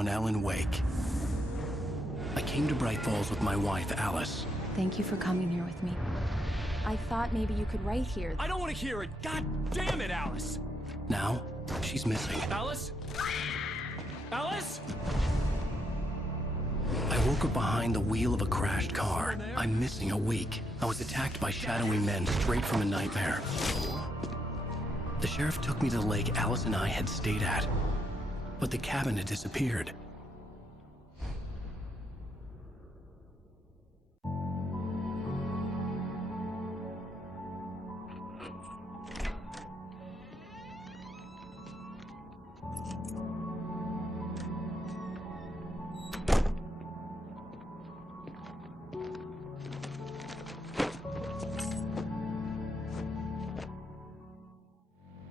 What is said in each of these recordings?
on Alan Wake. I came to Bright Falls with my wife, Alice. Thank you for coming here with me. I thought maybe you could write here. I don't want to hear it! God damn it, Alice! Now, she's missing. Alice? Alice? I woke up behind the wheel of a crashed car. I'm missing a week. I was attacked by shadowy men straight from a nightmare. The sheriff took me to the lake Alice and I had stayed at, but the cabin had disappeared.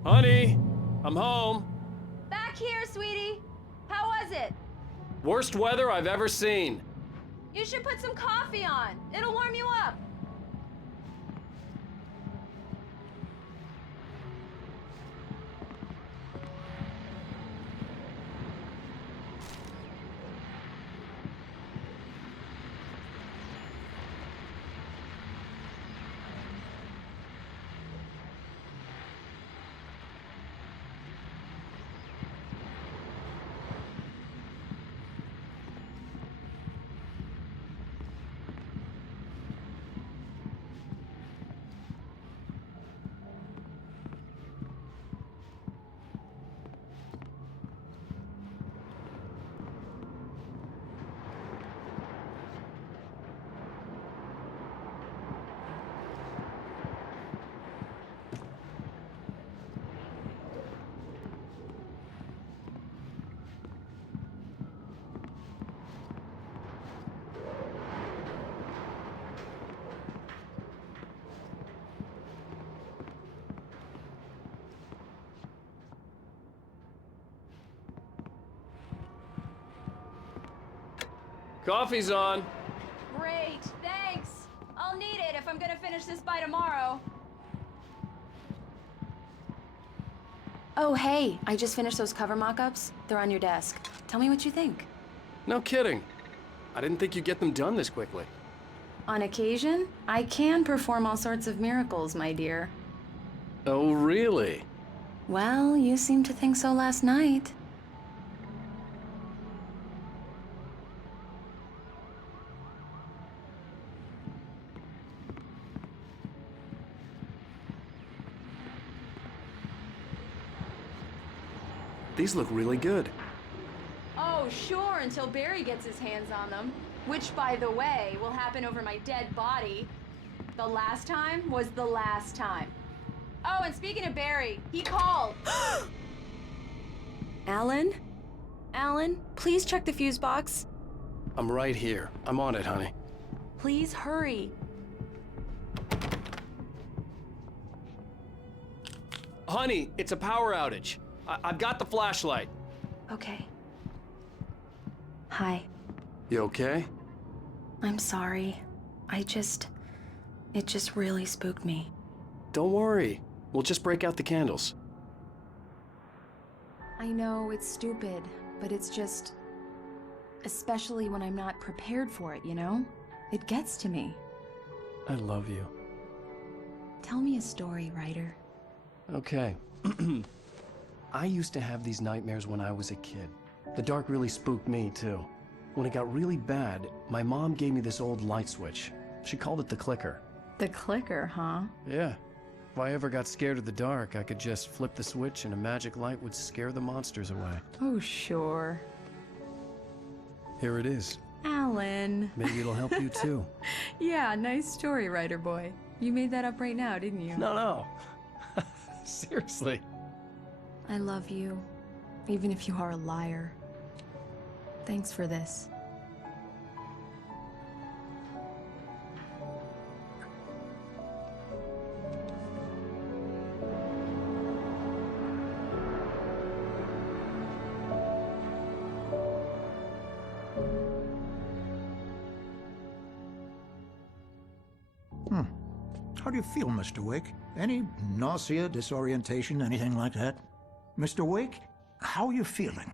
Honey, I'm home. Back here, sweetie. How was it? Worst weather I've ever seen. You should put some coffee on. It'll warm you up. Coffee's on. Great, thanks. I'll need it if I'm gonna finish this by tomorrow. Oh, hey, I just finished those cover mock-ups. They're on your desk. Tell me what you think. No kidding. I didn't think you'd get them done this quickly. On occasion, I can perform all sorts of miracles, my dear. Oh, really? Well, you seemed to think so last night. These look really good. Oh, sure, until Barry gets his hands on them. Which, by the way, will happen over my dead body. The last time was the last time. Oh, and speaking of Barry, he called. Alan? Alan, please check the fuse box. I'm right here. I'm on it, honey. Please hurry. Honey, it's a power outage. I've got the flashlight. Okay. Hi. You okay? I'm sorry. It just really spooked me. Don't worry. We'll just break out the candles. I know it's stupid, but it's just... especially when I'm not prepared for it, you know? It gets to me. I love you. Tell me a story, writer. Okay. I used to have these nightmares when I was a kid. The dark really spooked me, too. When it got really bad, my mom gave me this old light switch. She called it the clicker. The clicker, huh? Yeah. If I ever got scared of the dark, I could just flip the switch and a magic light would scare the monsters away. Oh, sure. Here it is. Alan. Maybe it'll help you, too. Yeah, nice story, writer boy. You made that up right now, didn't you? No. Seriously. I love you, even if you are a liar. Thanks for this. How do you feel, Mr. Wake? Any nausea, disorientation, anything like that? Mr. Wake, how are you feeling?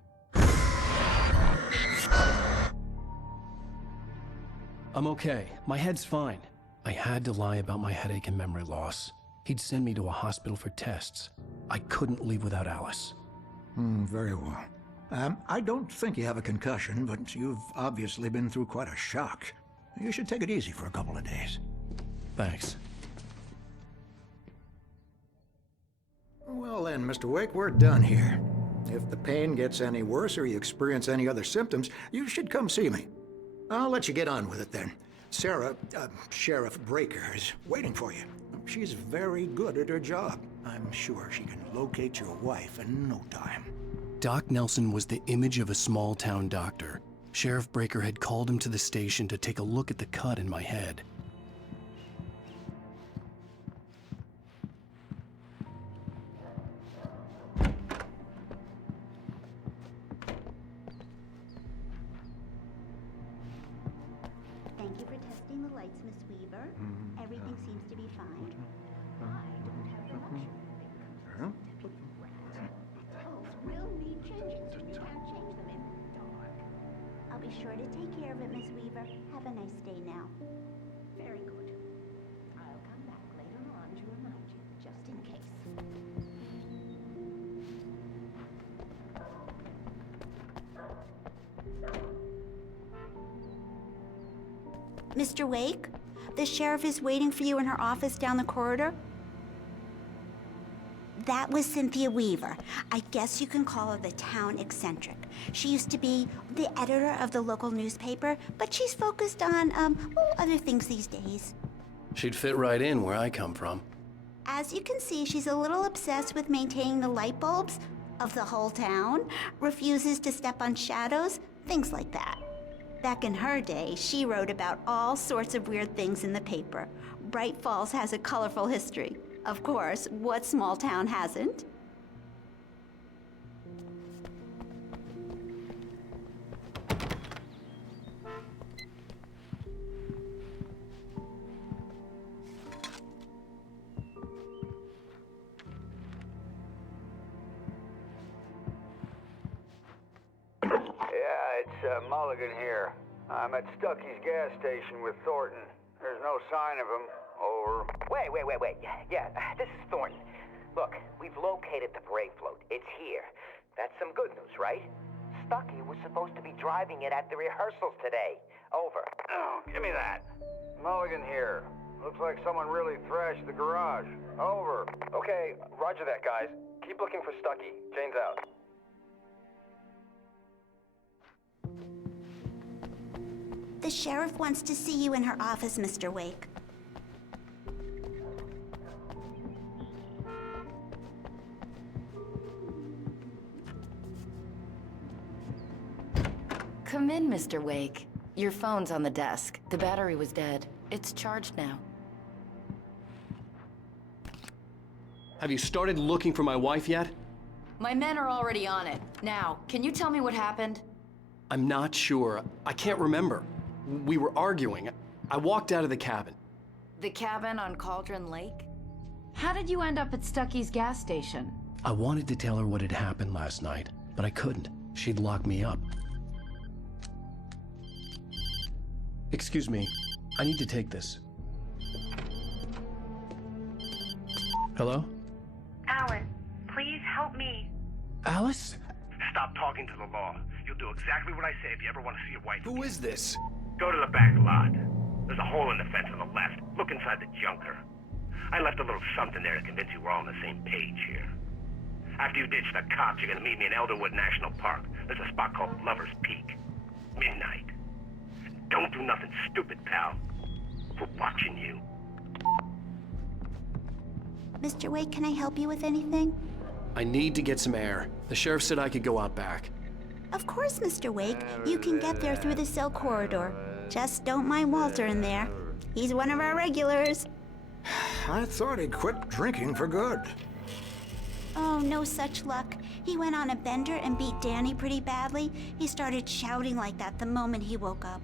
I'm okay. My head's fine. I had to lie about my headache and memory loss. He'd send me to a hospital for tests. I couldn't leave without Alice. Very well. I don't think you have a concussion, but you've obviously been through quite a shock. You should take it easy for a couple of days. Thanks. Well then, Mr. Wake, we're done here. If the pain gets any worse or you experience any other symptoms, you should come see me. I'll let you get on with it then. Sarah, Sheriff Breaker, is waiting for you. She's very good at her job. I'm sure she can locate your wife in no time. Doc Nelson was the image of a small-town doctor. Sheriff Breaker had called him to the station to take a look at the cut in my head. Thank you for testing the lights, Miss Weaver. Everything seems to be fine. I don't have the luxury of will need changing, so you can't change them in the dark. I'll be sure to take care of it, Miss Weaver. Have a nice day now. Very good. I'll come back later on to remind you, just in case. Mr. Wake, the sheriff is waiting for you in her office down the corridor. That was Cynthia Weaver. I guess you can call her the town eccentric. She used to be the editor of the local newspaper, but she's focused on, other things these days. She'd fit right in where I come from. As you can see, she's a little obsessed with maintaining the light bulbs of the whole town, refuses to step on shadows, things like that. Back in her day, she wrote about all sorts of weird things in the paper. Bright Falls has a colorful history. Of course, what small town hasn't? Mulligan here. I'm at Stucky's gas station with Thornton. There's no sign of him. Over. Wait. Yeah, this is Thornton. Look, we've located the Brave float. It's here. That's some good news, right? Stucky was supposed to be driving it at the rehearsals today. Over. Oh, give me that. Mulligan here. Looks like someone really thrashed the garage. Over. Okay, roger that, guys. Keep looking for Stucky. Jane's out. The sheriff wants to see you in her office, Mr. Wake. Come in, Mr. Wake. Your phone's on the desk. The battery was dead. It's charged now. Have you started looking for my wife yet? My men are already on it. Now, can you tell me what happened? I'm not sure. I can't remember. We were arguing. I walked out of the cabin. The cabin on Cauldron Lake? How did you end up at Stucky's gas station? I wanted to tell her what had happened last night, but I couldn't. She'd lock me up. Excuse me. I need to take this. Hello? Alan, please help me. Alice? Stop talking to the law. You'll do exactly what I say if you ever want to see your wife. Who is this? Go to the back lot. There's a hole in the fence on the left. Look inside the junker. I left a little something there to convince you we're all on the same page here. After you ditch the cops, you're gonna meet me in Elderwood National Park. There's a spot called Lover's Peak. Midnight. Don't do nothing stupid, pal. We're watching you. Mr. Wake, can I help you with anything? I need to get some air. The sheriff said I could go out back. Of course, Mr. Wake. You can get there through the cell corridor. Just don't mind Walter in there. He's one of our regulars. I thought he'd quit drinking for good. Oh, no such luck. He went on a bender and beat Danny pretty badly. He started shouting like that the moment he woke up.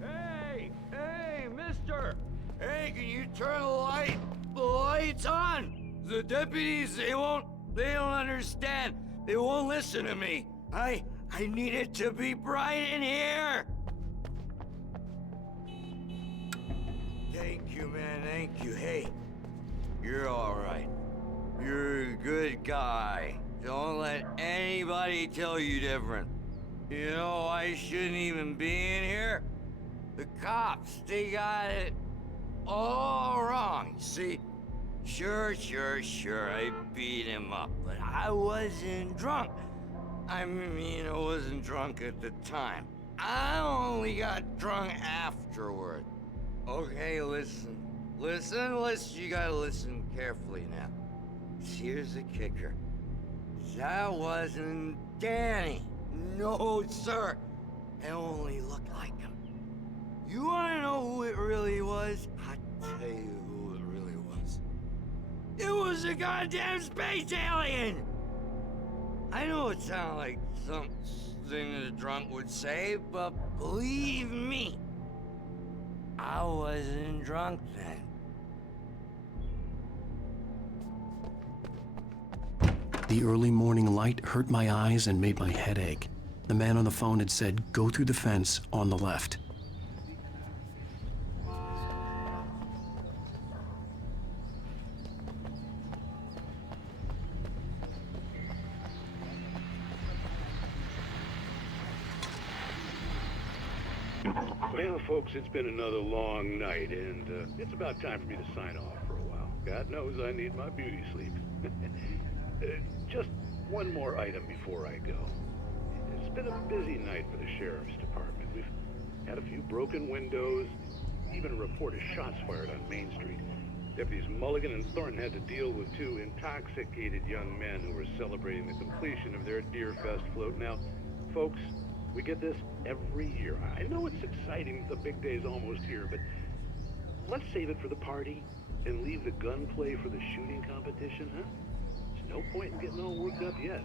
Hey, mister! Hey, can you turn the lights on? The deputies, they don't understand. They won't listen to me. I need it to be bright in here! Thank you, man, thank you. Hey, you're alright. You're a good guy. Don't let anybody tell you different. You know, I shouldn't even be in here. The cops, they got it all wrong, see? Sure, I beat him up, but I wasn't drunk. I mean, I wasn't drunk at the time. I only got drunk afterward. Okay, listen, you gotta listen carefully now. Here's the kicker. That wasn't Danny. No, sir. It only looked like him. You wanna know who it really was? I'll tell you who it really was. It was a goddamn space alien! I know it sounds like something a drunk would say, but believe me, I wasn't drunk then. The early morning light hurt my eyes and made my head ache. The man on the phone had said, go through the fence on the left. Well, folks, it's been another long night, and it's about time for me to sign off for a while. God knows I need my beauty sleep. Just one more item before I go. It's been a busy night for the Sheriff's Department. We've had a few broken windows, even a report of shots fired on Main Street. Deputies Mulligan and Thornton had to deal with two intoxicated young men who were celebrating the completion of their Deer Fest float. Now, folks, we get this every year. I know it's exciting, the big day's almost here, but let's save it for the party and leave the gunplay for the shooting competition, huh? There's no point in getting all worked up yet.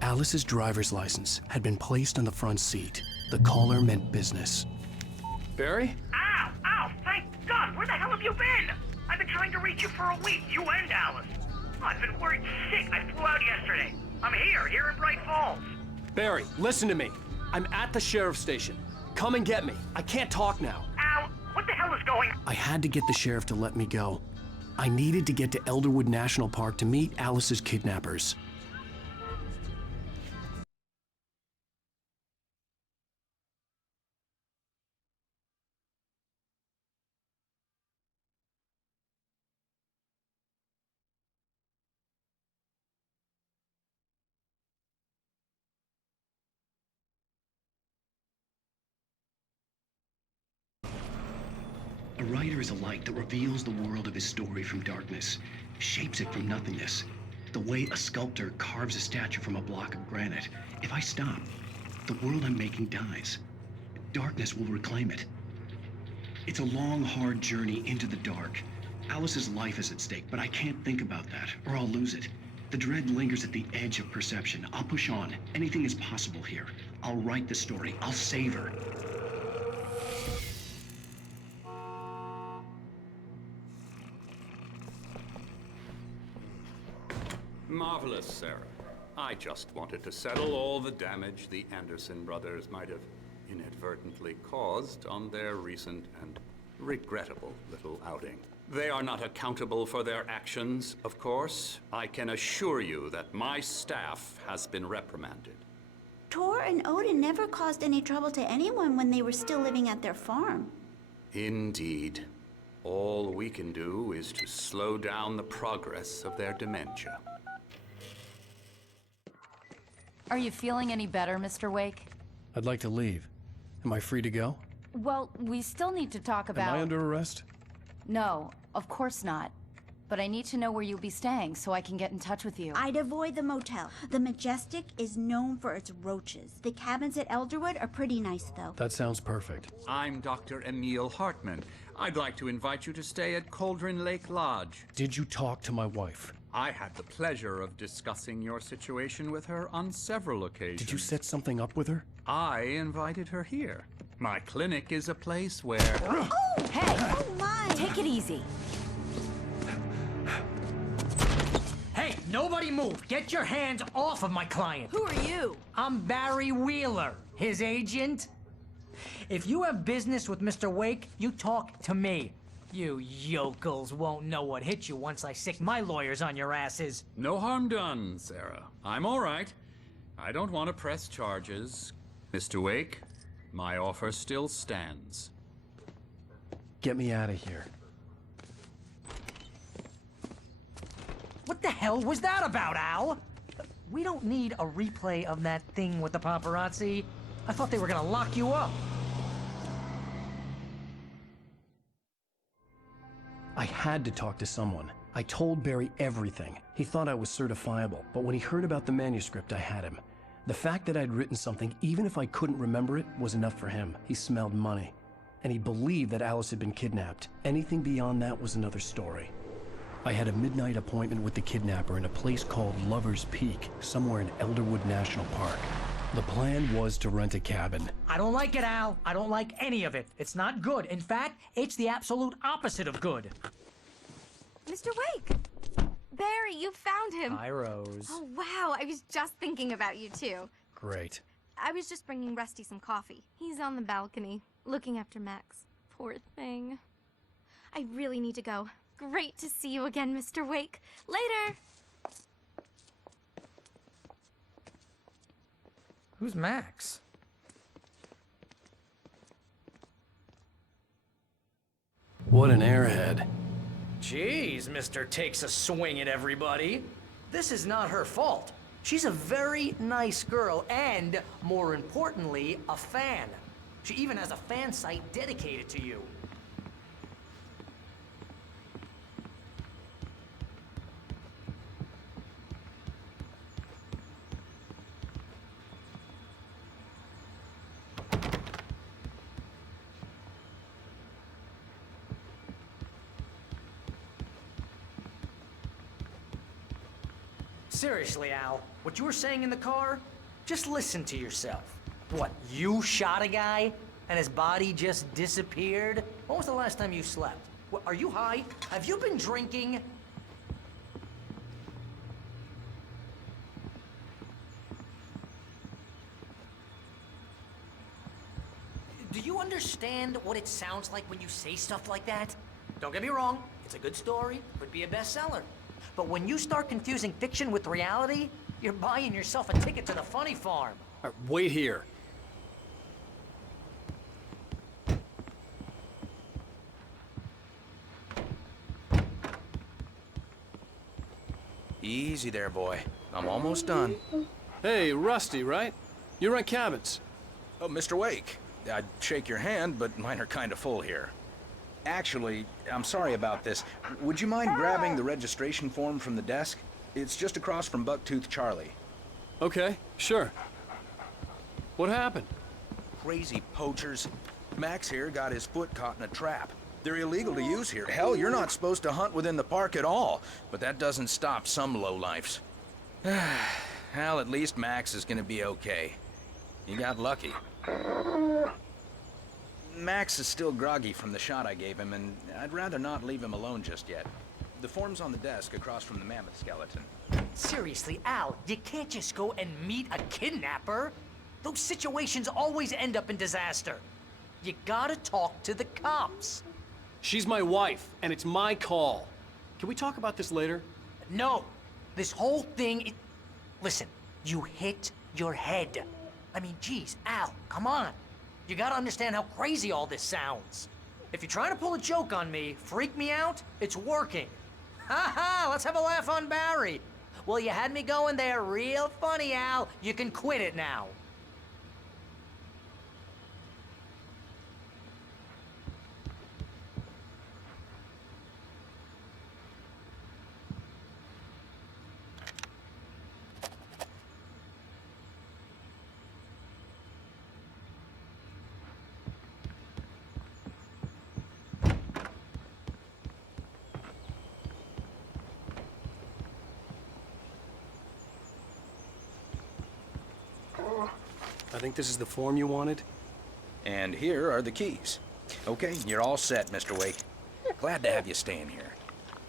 Alice's driver's license had been placed on the front seat. The caller meant business. Barry? Ow! Ow! Thank God! Where the hell have you been? I've been trying to reach you for a week, you and Alice. Oh, I've been worried sick. I flew out yesterday. I'm here in Bright Falls. Barry, listen to me. I'm at the sheriff's station. Come and get me. I can't talk now. Al, what the hell is going on? I had to get the sheriff to let me go. I needed to get to Elderwood National Park to meet Alice's kidnappers. A writer is a light that reveals the world of his story from darkness, shapes it from nothingness. The way a sculptor carves a statue from a block of granite. If I stop, the world I'm making dies. Darkness will reclaim it. It's a long, hard journey into the dark. Alice's life is at stake, but I can't think about that, or I'll lose it. The dread lingers at the edge of perception. I'll push on. Anything is possible here. I'll write the story. I'll save her. Marvelous, Sarah. I just wanted to settle all the damage the Anderson brothers might have inadvertently caused on their recent and regrettable little outing. They are not accountable for their actions, of course. I can assure you that my staff has been reprimanded. Tor and Odin never caused any trouble to anyone when they were still living at their farm. Indeed. All we can do is to slow down the progress of their dementia. Are you feeling any better, Mr. Wake? I'd like to leave. Am I free to go? Well, we still need to talk about... Am I under arrest? No, of course not. But I need to know where you'll be staying so I can get in touch with you. I'd avoid the motel. The Majestic is known for its roaches. The cabins at Elderwood are pretty nice, though. That sounds perfect. I'm Dr. Emil Hartman. I'd like to invite you to stay at Cauldron Lake Lodge. Did you talk to my wife? I had the pleasure of discussing your situation with her on several occasions. Did you set something up with her? I invited her here. My clinic is a place where... Oh! Hey! Oh, my! Take it easy. Hey, nobody move! Get your hands off of my client! Who are you? I'm Barry Wheeler, his agent. If you have business with Mr. Wake, you talk to me. You yokels won't know what hit you once I sick my lawyers on your asses. No harm done, Sarah. I'm all right. I don't want to press charges. Mr. Wake, my offer still stands. Get me out of here. What the hell was that about, Al? We don't need a replay of that thing with the paparazzi. I thought they were gonna lock you up. I had to talk to someone. I told Barry everything. He thought I was certifiable, but when he heard about the manuscript, I had him. The fact that I'd written something, even if I couldn't remember it, was enough for him. He smelled money. And he believed that Alice had been kidnapped. Anything beyond that was another story. I had a midnight appointment with the kidnapper in a place called Lover's Peak, somewhere in Elderwood National Park. The plan was to rent a cabin. I don't like it, Al. I don't like any of it. It's not good. In fact, it's the absolute opposite of good. Mr. Wake! Barry, you found him! Hi, Rose. Oh, wow. I was just thinking about you, too. Great. I was just bringing Rusty some coffee. He's on the balcony, looking after Max. Poor thing. I really need to go. Great to see you again, Mr. Wake. Later! Who's Max? What an airhead. Jeez, Mr. Takes a swing at everybody. This is not her fault. She's a very nice girl and, more importantly, a fan. She even has a fan site dedicated to you. Seriously, Al, what you were saying in the car? Just listen to yourself. What, you shot a guy and his body just disappeared? When was the last time you slept? What, are you high? Have you been drinking? Do you understand what it sounds like when you say stuff like that? Don't get me wrong, it's a good story, could be a bestseller. But when you start confusing fiction with reality, you're buying yourself a ticket to the funny farm. All right, wait here. Easy there, boy. I'm almost done. Hey, Rusty, right? You rent cabins. Oh, Mr. Wake. I'd shake your hand, but mine are kind of full here. Actually, I'm sorry about this. Would you mind grabbing the registration form from the desk? It's just across from Bucktooth Charlie. Okay, sure. What happened? Crazy poachers. Max here got his foot caught in a trap. They're illegal to use here. Hell, you're not supposed to hunt within the park at all. But that doesn't stop some lowlifes. Well, at least Max is gonna be okay. You got lucky. Max is still groggy from the shot I gave him, and I'd rather not leave him alone just yet. The form's on the desk across from the mammoth skeleton. Seriously, Al, you can't just go and meet a kidnapper. Those situations always end up in disaster. You gotta talk to the cops. She's my wife, and it's my call. Can we talk about this later? No. This whole thing... Listen, you hit your head. I mean, geez, Al, come on. You gotta understand how crazy all this sounds. If you're trying to pull a joke on me, freak me out, it's working. Ha ha, let's have a laugh on Barry. Well, you had me going there real funny, Al. You can quit it now. I think this is the form you wanted. And here are the keys. Okay, you're all set, Mr. Wake. Glad to have you staying here.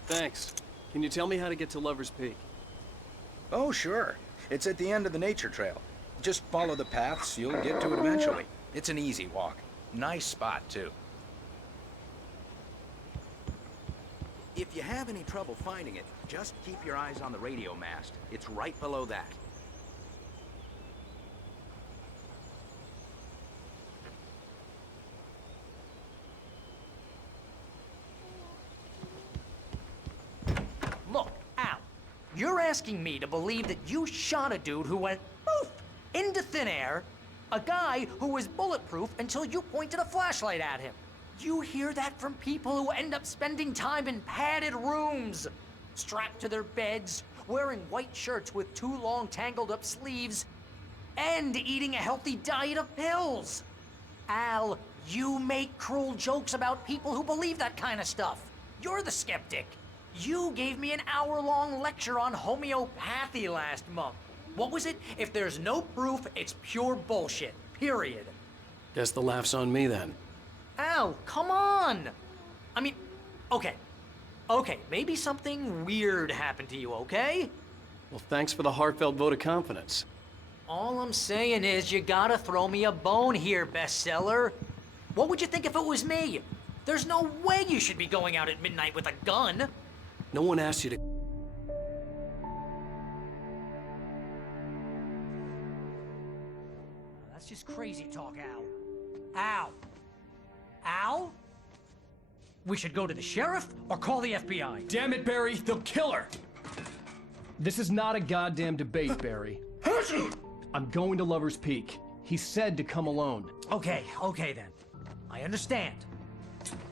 Thanks. Can you tell me how to get to Lover's Peak? Oh, sure. It's at the end of the nature trail. Just follow the paths, you'll get to it eventually. It's an easy walk. Nice spot, too. If you have any trouble finding it, just keep your eyes on the radio mast. It's right below that. Look, Al, you're asking me to believe that you shot a dude who went poof into thin air, a guy who was bulletproof until you pointed a flashlight at him. You hear that from people who end up spending time in padded rooms, strapped to their beds, wearing white shirts with too long tangled up sleeves, and eating a healthy diet of pills. Al, you make cruel jokes about people who believe that kind of stuff. You're the skeptic. You gave me an hour-long lecture on homeopathy last month. What was it? If there's no proof, it's pure bullshit. Period. Guess the laugh's on me then. Al, come on! I mean, okay. Okay, maybe something weird happened to you, okay? Well, thanks for the heartfelt vote of confidence. All I'm saying is you gotta throw me a bone here, bestseller. What would you think if it was me? There's no way you should be going out at midnight with a gun. No one asked you to... That's just crazy talk, Al. Al? Al? We should go to the sheriff or call the FBI. Damn it, Barry, they'll kill her! This is not a goddamn debate, Barry. I'm going to Lover's Peak. He said to come alone. Okay then. I understand.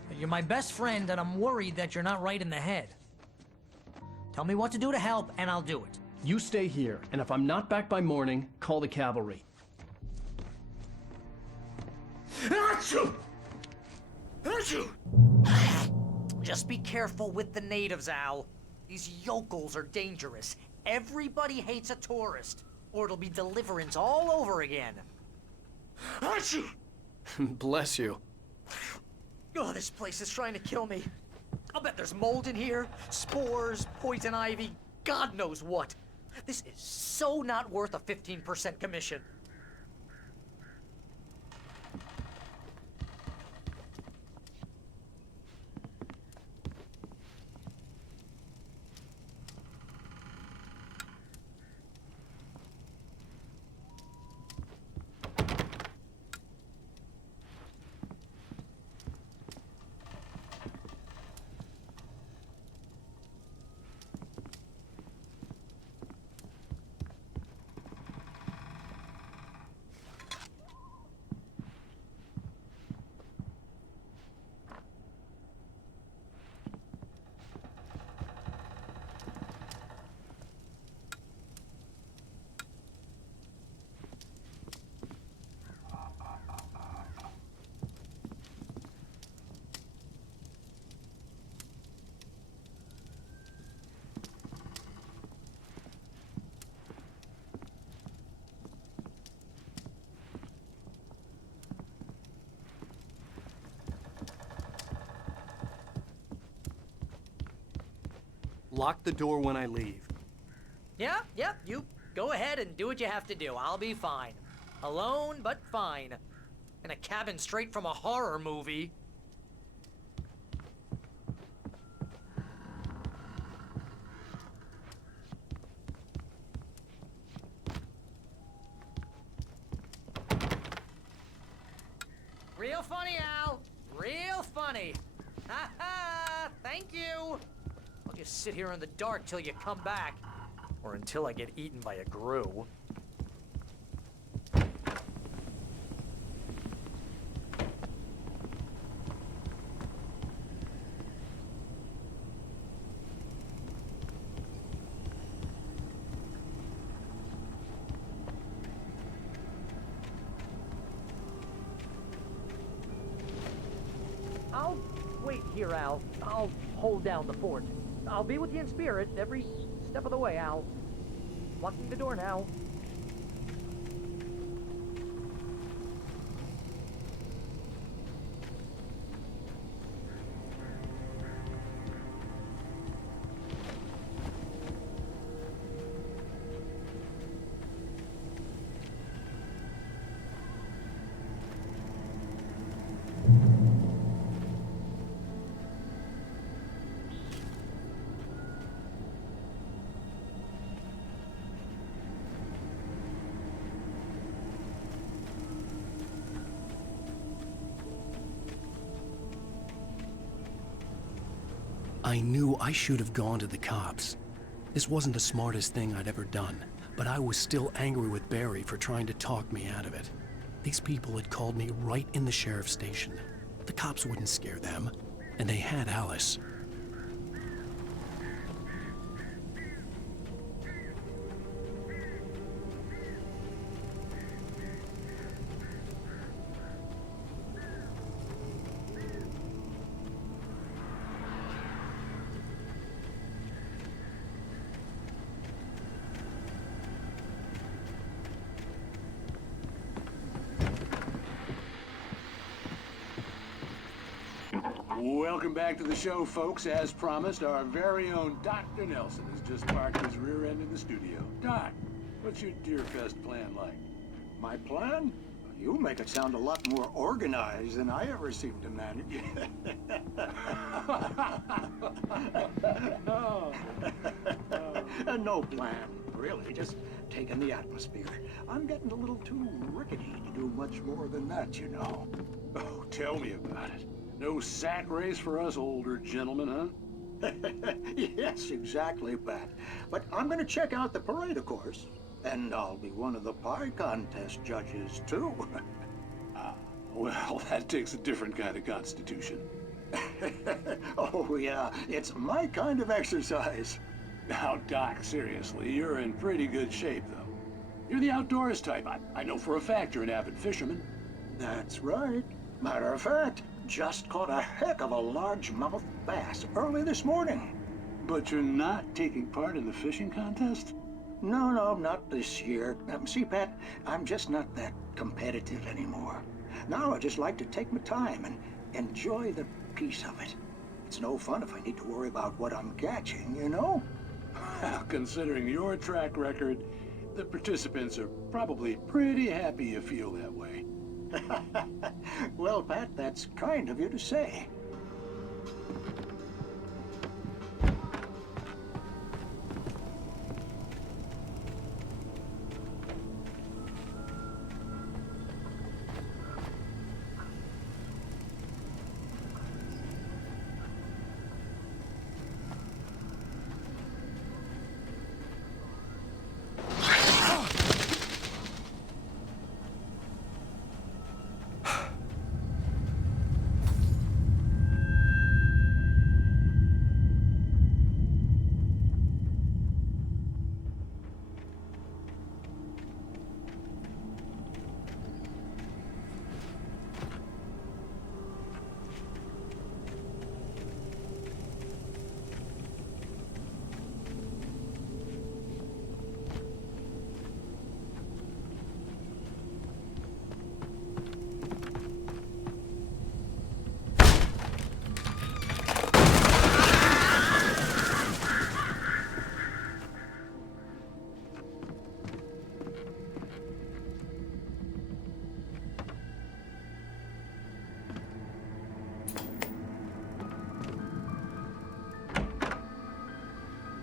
But you're my best friend and I'm worried that you're not right in the head. Tell me what to do to help and I'll do it. You stay here, and if I'm not back by morning, call the cavalry. Achoo! Achoo! Just be careful with the natives, Al. These yokels are dangerous. Everybody hates a tourist, or it'll be Deliverance all over again. Achoo! Bless you. Oh, this place is trying to kill me. I'll bet there's mold in here, spores, poison ivy, God knows what. This is so not worth a 15% commission. Lock the door when I leave. Yeah, you go ahead and do what you have to do. I'll be fine. Alone, but fine. In a cabin straight from a horror movie. Real funny, Al. Real funny. money. Ha ha! Thank you! I'll just sit here in the dark till you come back. Or until I get eaten by a grue. I'll wait here, Al. I'll hold down the fort. I'll be with you in spirit every step of the way, Al. Locking the door now. I knew I should have gone to the cops. This wasn't the smartest thing I'd ever done, but I was still angry with Barry for trying to talk me out of it. These people had called me right in the sheriff's station. The cops wouldn't scare them, and they had Alice. Welcome back to the show, folks. As promised, our very own Dr. Nelson has just parked his rear end in the studio. Doc, what's your Deerfest plan like? My plan? You make it sound a lot more organized than I ever seem to manage. No plan, really. Just taking the atmosphere. I'm getting a little too rickety to do much more than that, you know. Oh, tell me about it. No sack race for us older gentlemen, huh? Yes, exactly, Pat. But I'm going to check out the parade, of course. And I'll be one of the pie contest judges, too. Well, that takes a different kind of constitution. Oh, yeah. It's my kind of exercise. Now, Doc, seriously, you're in pretty good shape, though. You're the outdoors type. I know for a fact you're an avid fisherman. That's right. Matter of fact, just caught a heck of a largemouth bass early this morning. But you're not taking part in the fishing contest? No, not this year. See, Pat, I'm just not that competitive anymore. Now I just like to take my time and enjoy the peace of it. It's no fun if I need to worry about what I'm catching, you know? Considering your track record, the participants are probably pretty happy you feel that way. Well, Pat, that's kind of you to say.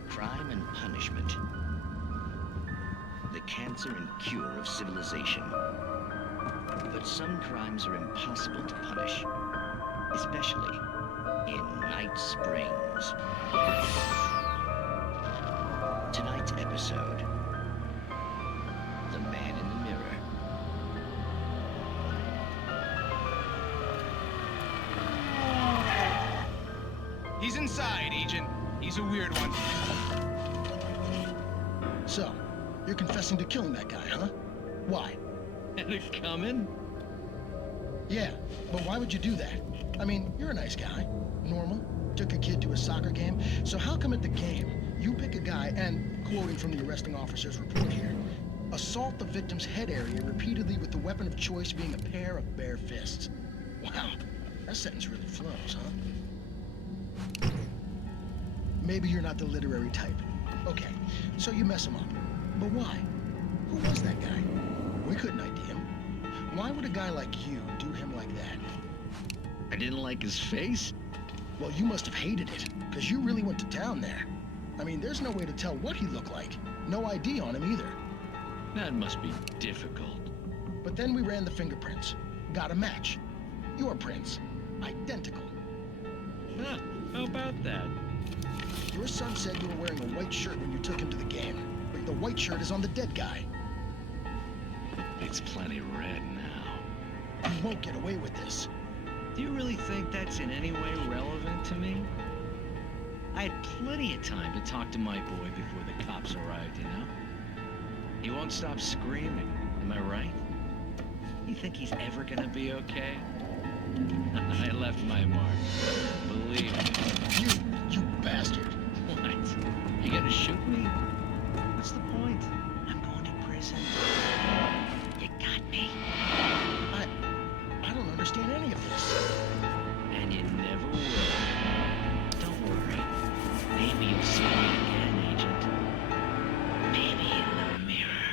Crime and punishment. The cancer and cure of civilization. But some crimes are impossible to punish. especially in Night Springs. Tonight's episode, The Man in the Mirror. He's inside, Agent. He's a weird one. So, you're confessing to killing that guy, huh? Why? Had it coming? Yeah, but why would you do that? I mean, you're a nice guy. Normal. Took a kid to a soccer game. So how come at the game, you pick a guy and, quoting from the arresting officer's report here, assault the victim's head area repeatedly with the weapon of choice being a pair of bare fists? Wow, that sentence really flows, huh? Maybe you're not the literary type. Okay, so you mess him up. But why? Who was that guy? We couldn't ID him. Why would a guy like you do him like that? I didn't like his face? Well, you must have hated it, because you really went to town there. I mean, there's no way to tell what he looked like. No ID on him either. That must be difficult. But then we ran the fingerprints. Got a match. Your prints. Identical. Huh, how about that? Your son said you were wearing a white shirt when you took him to the game, but the white shirt is on the dead guy. It's plenty red now. You won't get away with this. Do you really think that's in any way relevant to me? I had plenty of time to talk to my boy before the cops arrived, you know? He won't stop screaming, am I right? You think he's ever gonna be okay? I left my mark. Believe me. You bastard. What? You gonna shoot me? What's the point? I'm going to prison. You got me. I don't understand any of this. And you never will. Don't worry. Maybe you'll see me again, Agent. Maybe in the mirror.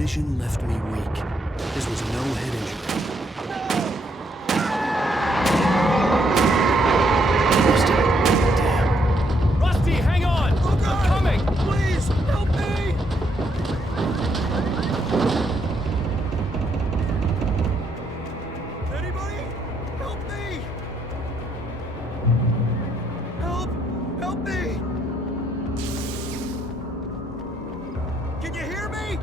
vision left me weak. This was no head injury. Rusty, hang on! I'm coming! Please, help me! Anybody? Help me! Help! Help me! Can you hear me?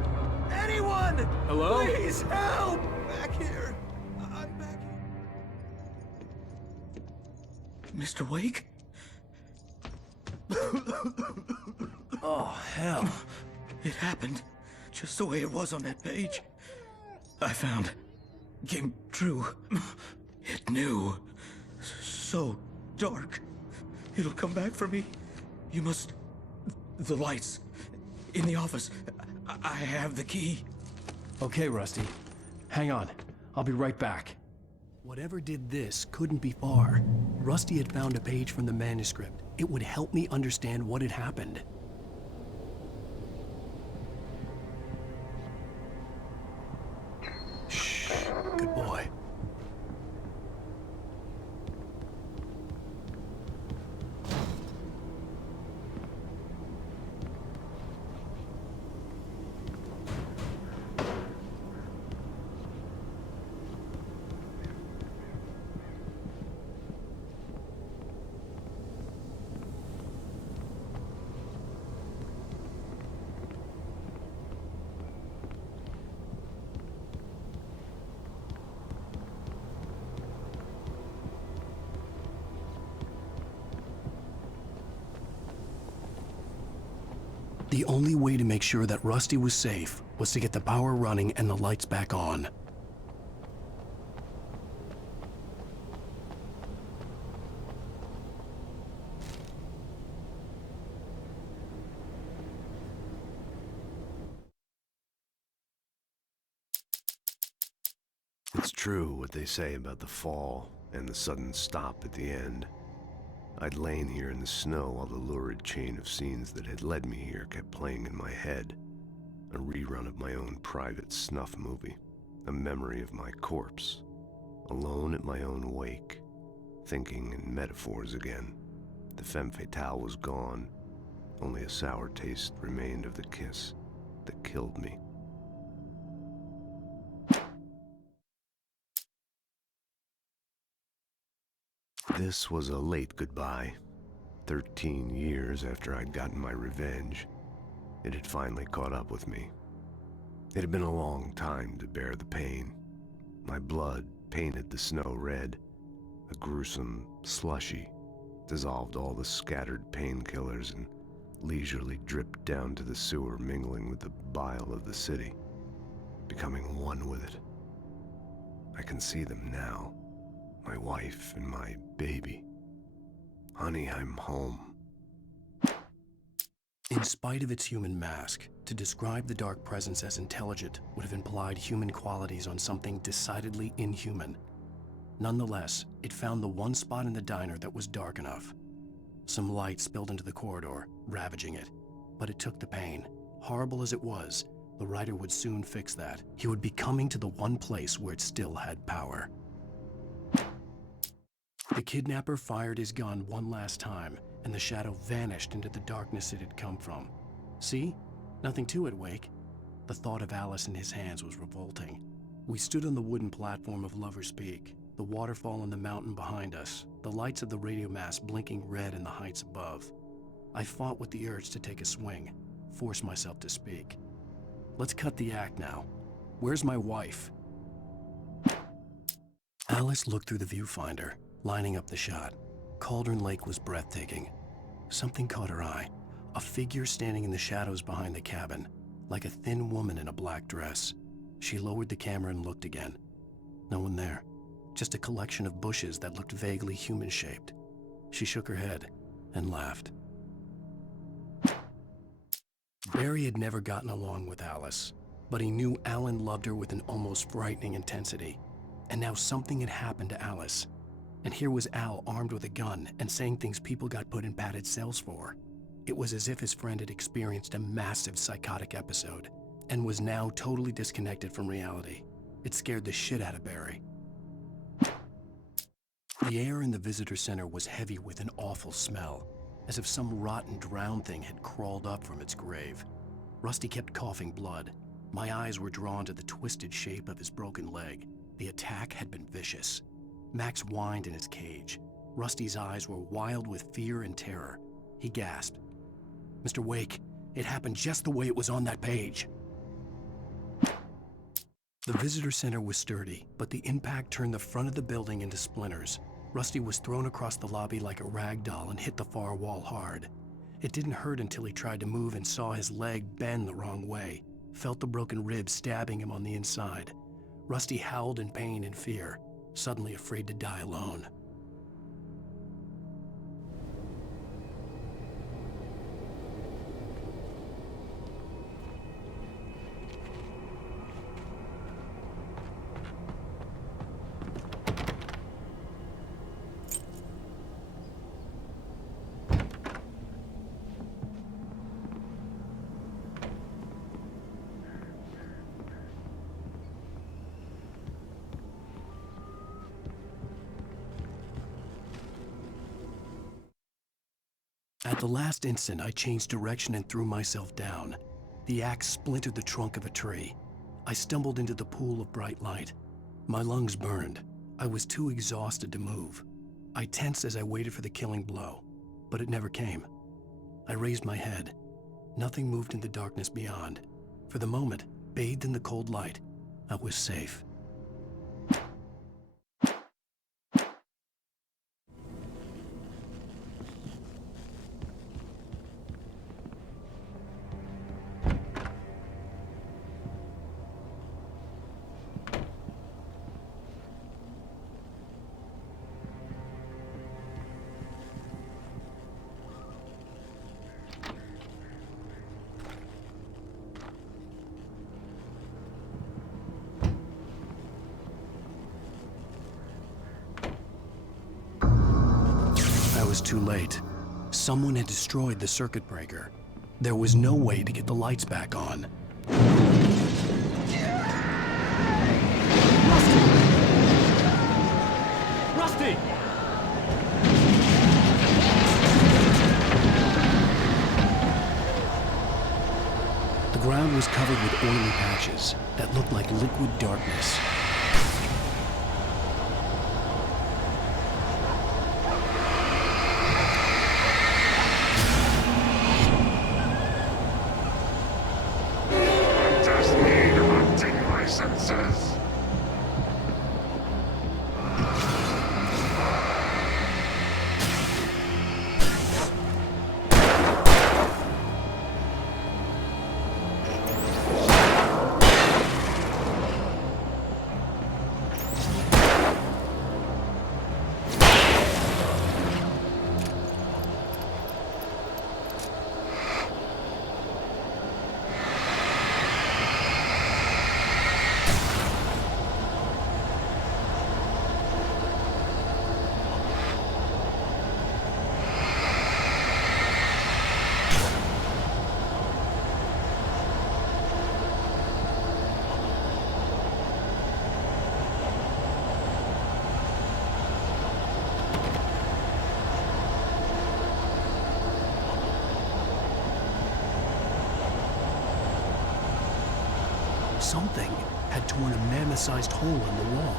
Anyone! Hello? Please, help! Back here. I'm back here. Mr. Wake? Oh, hell. It happened just the way it was on that page. I found. Came true. It knew. So dark. It'll come back for me. You must... The lights. In the office. I have the key. Okay, Rusty. Hang on. I'll be right back. Whatever did this couldn't be far. Rusty had found a page from the manuscript. It would help me understand what had happened. Shh. Good boy. The only way to make sure that Rusty was safe was to get the power running and the lights back on. It's true what they say about the fall and the sudden stop at the end. I'd lain here in the snow while the lurid chain of scenes that had led me here kept playing in my head. A rerun of my own private snuff movie. A memory of my corpse. Alone at my own wake. Thinking in metaphors again. The femme fatale was gone. Only a sour taste remained of the kiss that killed me. This was a late goodbye. 13 years after I'd gotten my revenge, it had finally caught up with me. It had been a long time to bear the pain. My blood painted the snow red. A gruesome slushy dissolved all the scattered painkillers and leisurely dripped down to the sewer, mingling with the bile of the city, becoming one with it. I can see them now. My wife and my baby. Honey, I'm home. In spite of its human mask, to describe the dark presence as intelligent would have implied human qualities on something decidedly inhuman. Nonetheless, it found the one spot in the diner that was dark enough. Some light spilled into the corridor, ravaging it. But it took the pain. Horrible as it was, the writer would soon fix that. He would be coming to the one place where it still had power. The kidnapper fired his gun one last time, and the shadow vanished into the darkness it had come from. See? Nothing to it, Wake. The thought of Alice in his hands was revolting. We stood on the wooden platform of Lover's Peak, the waterfall on the mountain behind us, the lights of the radio mast blinking red in the heights above. I fought with the urge to take a swing, force myself to speak. Let's cut the act now. Where's my wife? Alice looked through the viewfinder, lining up the shot. Cauldron Lake was breathtaking. Something caught her eye. A figure standing in the shadows behind the cabin, like a thin woman in a black dress. She lowered the camera and looked again. No one there. Just a collection of bushes that looked vaguely human-shaped. She shook her head and laughed. Barry had never gotten along with Alice, but he knew Alan loved her with an almost frightening intensity. And now something had happened to Alice. And here was Al armed with a gun and saying things people got put in padded cells for. It was as if his friend had experienced a massive psychotic episode and was now totally disconnected from reality. It scared the shit out of Barry. The air in the visitor center was heavy with an awful smell, as if some rotten drowned thing had crawled up from its grave. Rusty kept coughing blood. My eyes were drawn to the twisted shape of his broken leg. The attack had been vicious. Max whined in his cage. Rusty's eyes were wild with fear and terror. He gasped. Mr. Wake, it happened just the way it was on that page. The visitor center was sturdy, but the impact turned the front of the building into splinters. Rusty was thrown across the lobby like a rag doll and hit the far wall hard. It didn't hurt until he tried to move and saw his leg bend the wrong way, felt the broken rib stabbing him on the inside. Rusty howled in pain and fear, suddenly afraid to die alone. At the last instant, I changed direction and threw myself down. The axe splintered the trunk of a tree. I stumbled into the pool of bright light. My lungs burned. I was too exhausted to move. I tensed as I waited for the killing blow, but it never came. I raised my head. Nothing moved in the darkness beyond. For the moment, bathed in the cold light, I was safe. was too late. Someone had destroyed the circuit breaker. There was no way to get the lights back on. Rusty! The ground was covered with oily patches that looked like liquid darkness. Something had torn a mammoth-sized hole in the wall.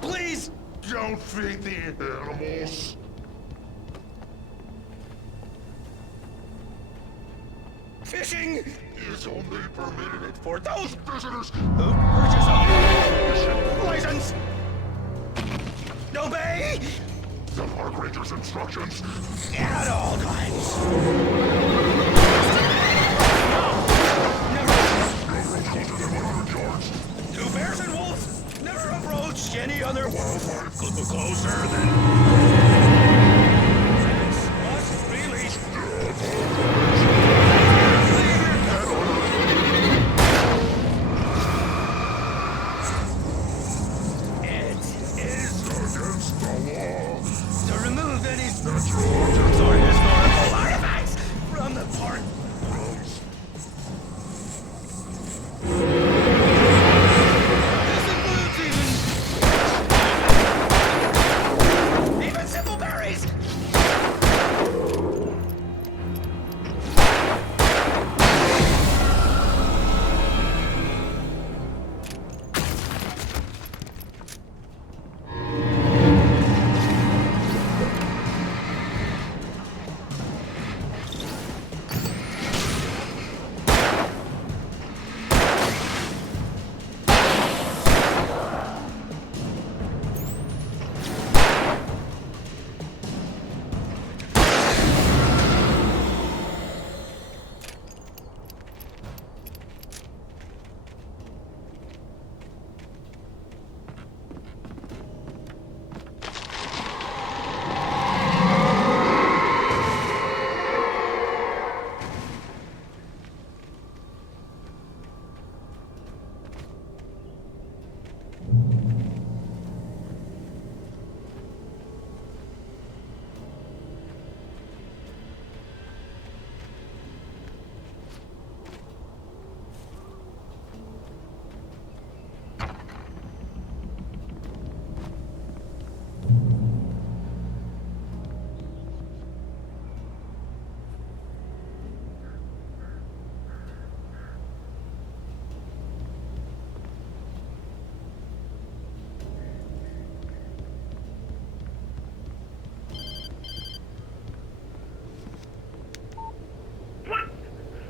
Please don't feed the animals. Fishing is only permitted for those visitors who purchase a fishing license. Obey the park ranger's instructions at all times. Do bears and wolves never approach any other wildlife closer than... Must release... It is against the law to remove any natural objects or historical artifacts from the park grounds. Even simple berries!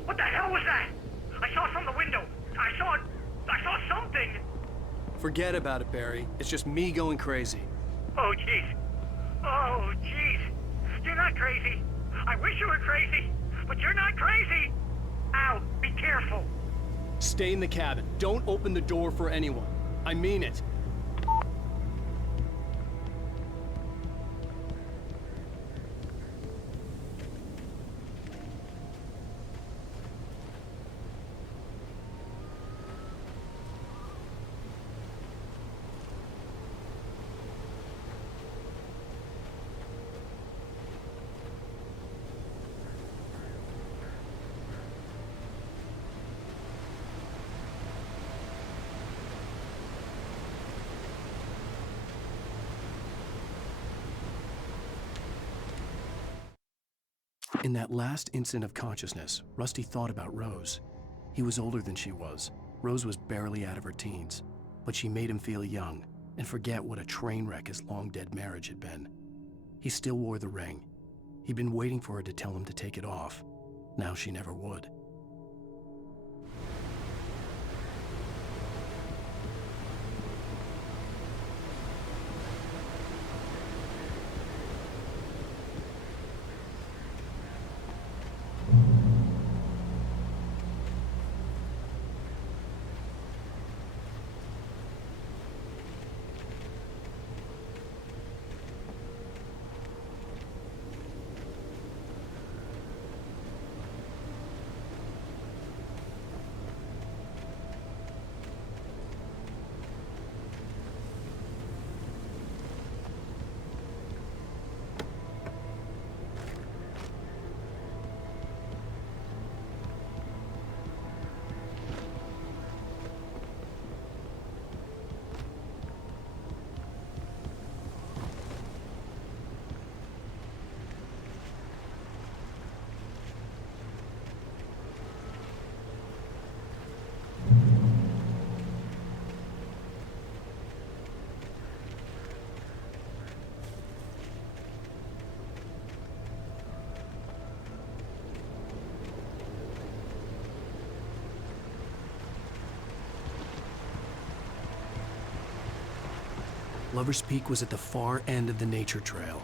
What the hell was that? I saw from the window. I saw something. Forget about it, Barry. It's just me going crazy. Oh, jeez. Oh, jeez. You're not crazy. I wish you were crazy, but you're not crazy. Ow, be careful. Stay in the cabin. Don't open the door for anyone. I mean it. In that last instant of consciousness, Rusty thought about Rose. He was older than she was. Rose was barely out of her teens, but she made him feel young and forget what a train wreck his long-dead marriage had been. He still wore the ring. He'd been waiting for her to tell him to take it off. Now she never would. Lover's Peak was at the far end of the nature trail.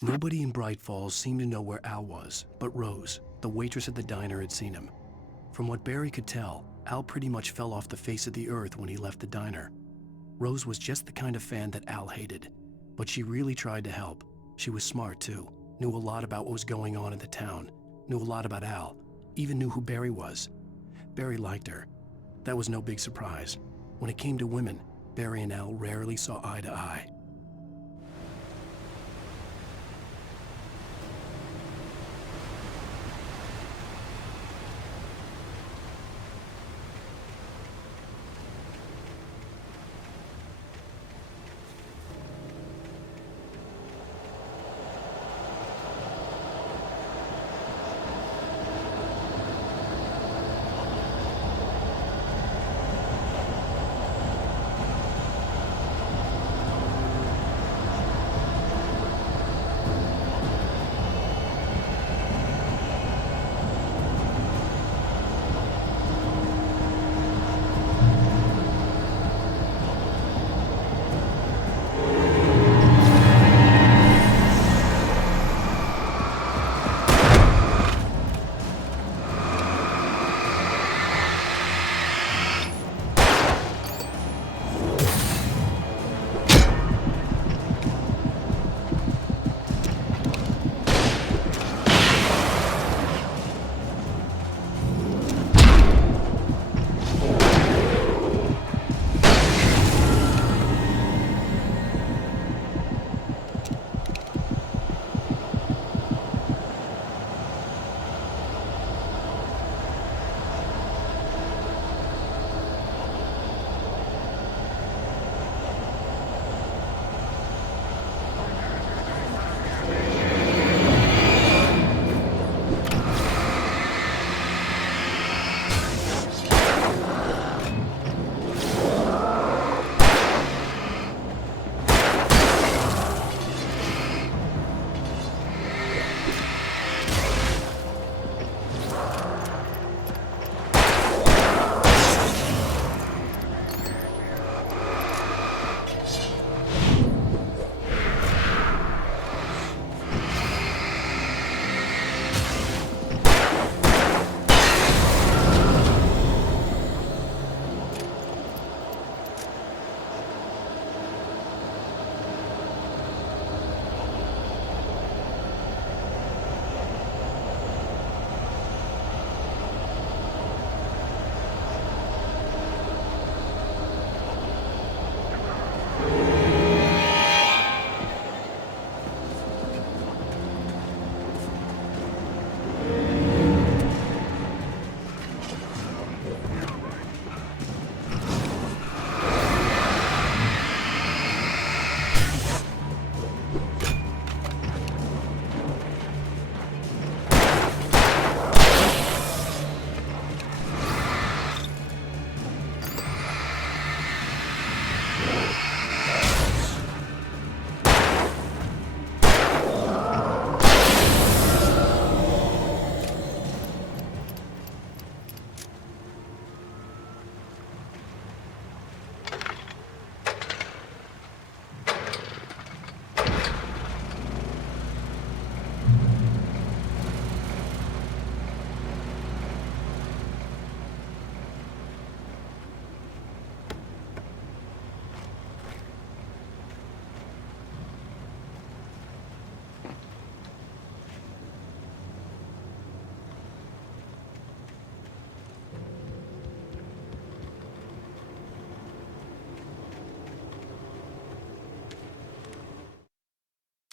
Nobody in Bright Falls seemed to know where Al was, but Rose, the waitress at the diner, had seen him. From what Barry could tell, Al pretty much fell off the face of the earth when he left the diner. Rose was just the kind of fan that Al hated, but she really tried to help. She was smart too, knew a lot about what was going on in the town, knew a lot about Al, even knew who Barry was. Barry liked her. That was no big surprise. When it came to women, Barry and Al rarely saw eye to eye.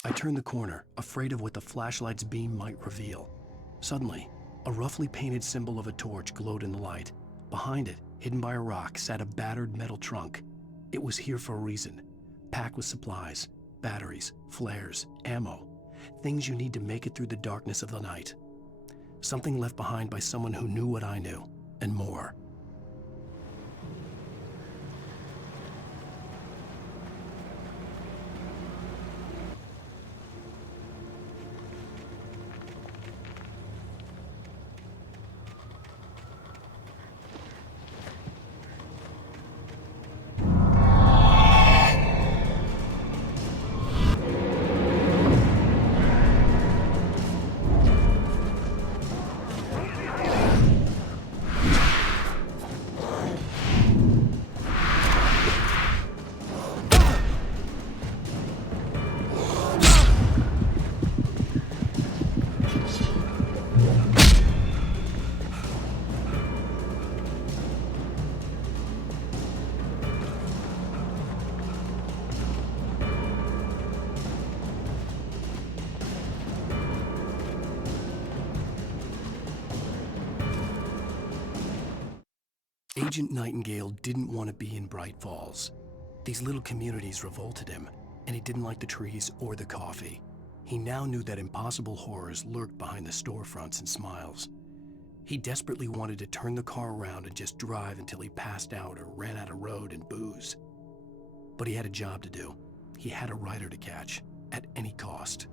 I turned the corner, afraid of what the flashlight's beam might reveal. Suddenly, a roughly painted symbol of a torch glowed in the light. Behind it, hidden by a rock, sat a battered metal trunk. It was here for a reason, packed with supplies, batteries, flares, ammo, things you need to make it through the darkness of the night. Something left behind by someone who knew what I knew, and more. Agent Nightingale didn't want to be in Bright Falls. These little communities revolted him, and he didn't like the trees or the coffee. He now knew that impossible horrors lurked behind the storefronts and smiles. He desperately wanted to turn the car around and just drive until he passed out or ran out of road and booze. But he had a job to do. He had a rider to catch, at any cost.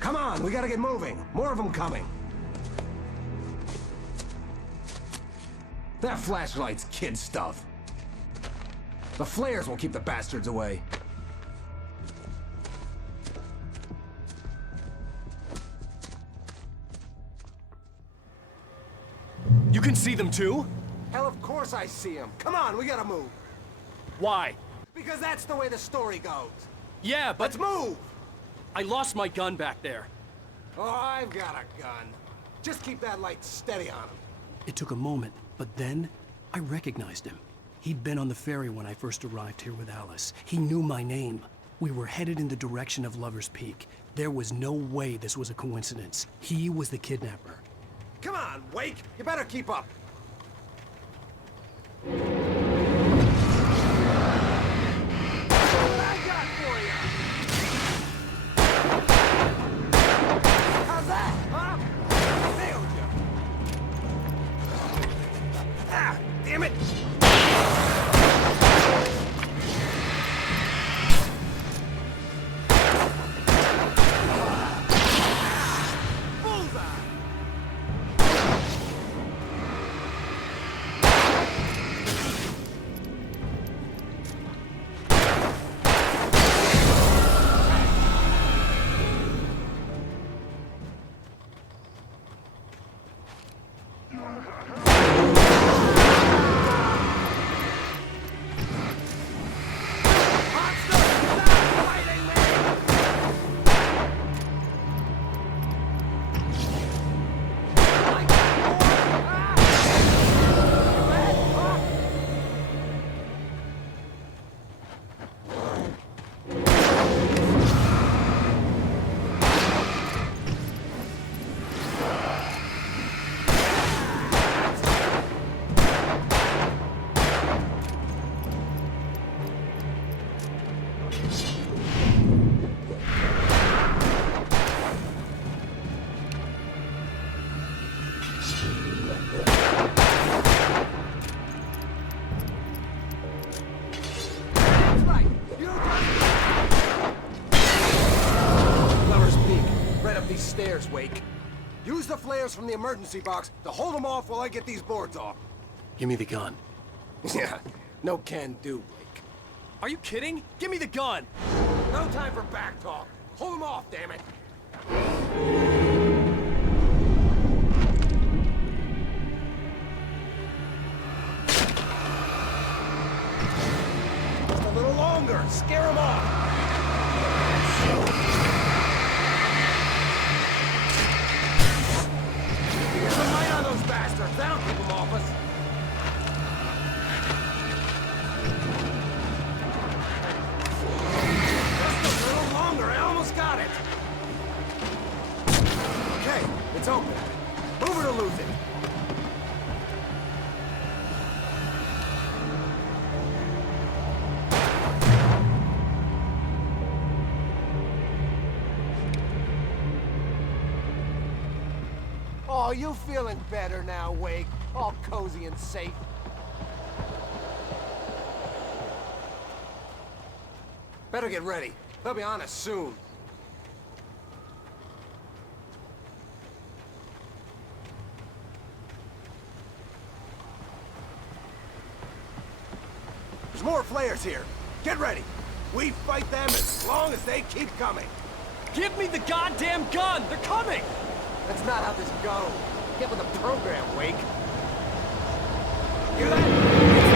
Come on, we gotta get moving. More of them coming. That flashlight's kid stuff. The flares will keep the bastards away. You can see them too? Hell, of course I see them. Come on, we gotta move. Why? Because that's the way the story goes. Yeah, but... Let's move! I lost my gun back there. Oh, I've got a gun. Just keep that light steady on him. It took a moment, but then I recognized him. He'd been on the ferry when I first arrived here with Alice. He knew my name. We were headed in the direction of Lover's Peak. There was no way this was a coincidence. He was the kidnapper. Come on, Wake! You better keep up. Damn it! Stairs, Wake. Use the flares from the emergency box to hold them off while I get these boards off. Give me the gun. Yeah, no can do, Wake. Are you kidding? Give me the gun! No time for back talk. Hold them off, damn it. Just a little longer. Scare them off. Bastards, that'll keep them off us. It's open. Move it or lose it. Oh, you feeling better now, Wake? All cozy and safe. Better get ready. They'll be on us soon. There's more flares here. Get ready. We fight them as long as they keep coming. Give me the goddamn gun! They're coming! That's not how this goes. Get with the program, Wake. Hear that?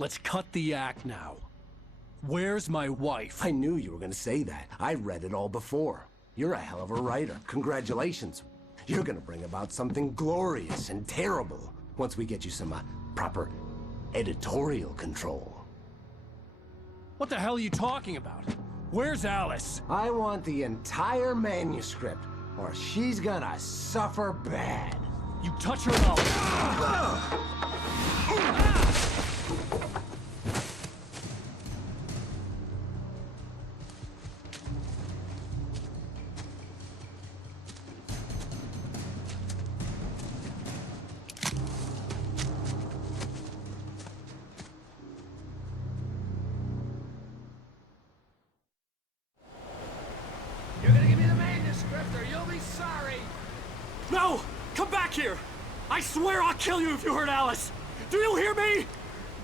Let's cut the act now. Where's my wife? I knew you were gonna say that. I read it all before. You're a hell of a writer. Congratulations. You're gonna bring about something glorious and terrible once we get you some proper editorial control. What the hell are you talking about? Where's Alice? I want the entire manuscript, or she's gonna suffer bad. You touch her and I'll... You're gonna give me the manuscript or you'll be sorry! No! Come back here! I swear I'll kill you if you hurt Alice! Do you hear me?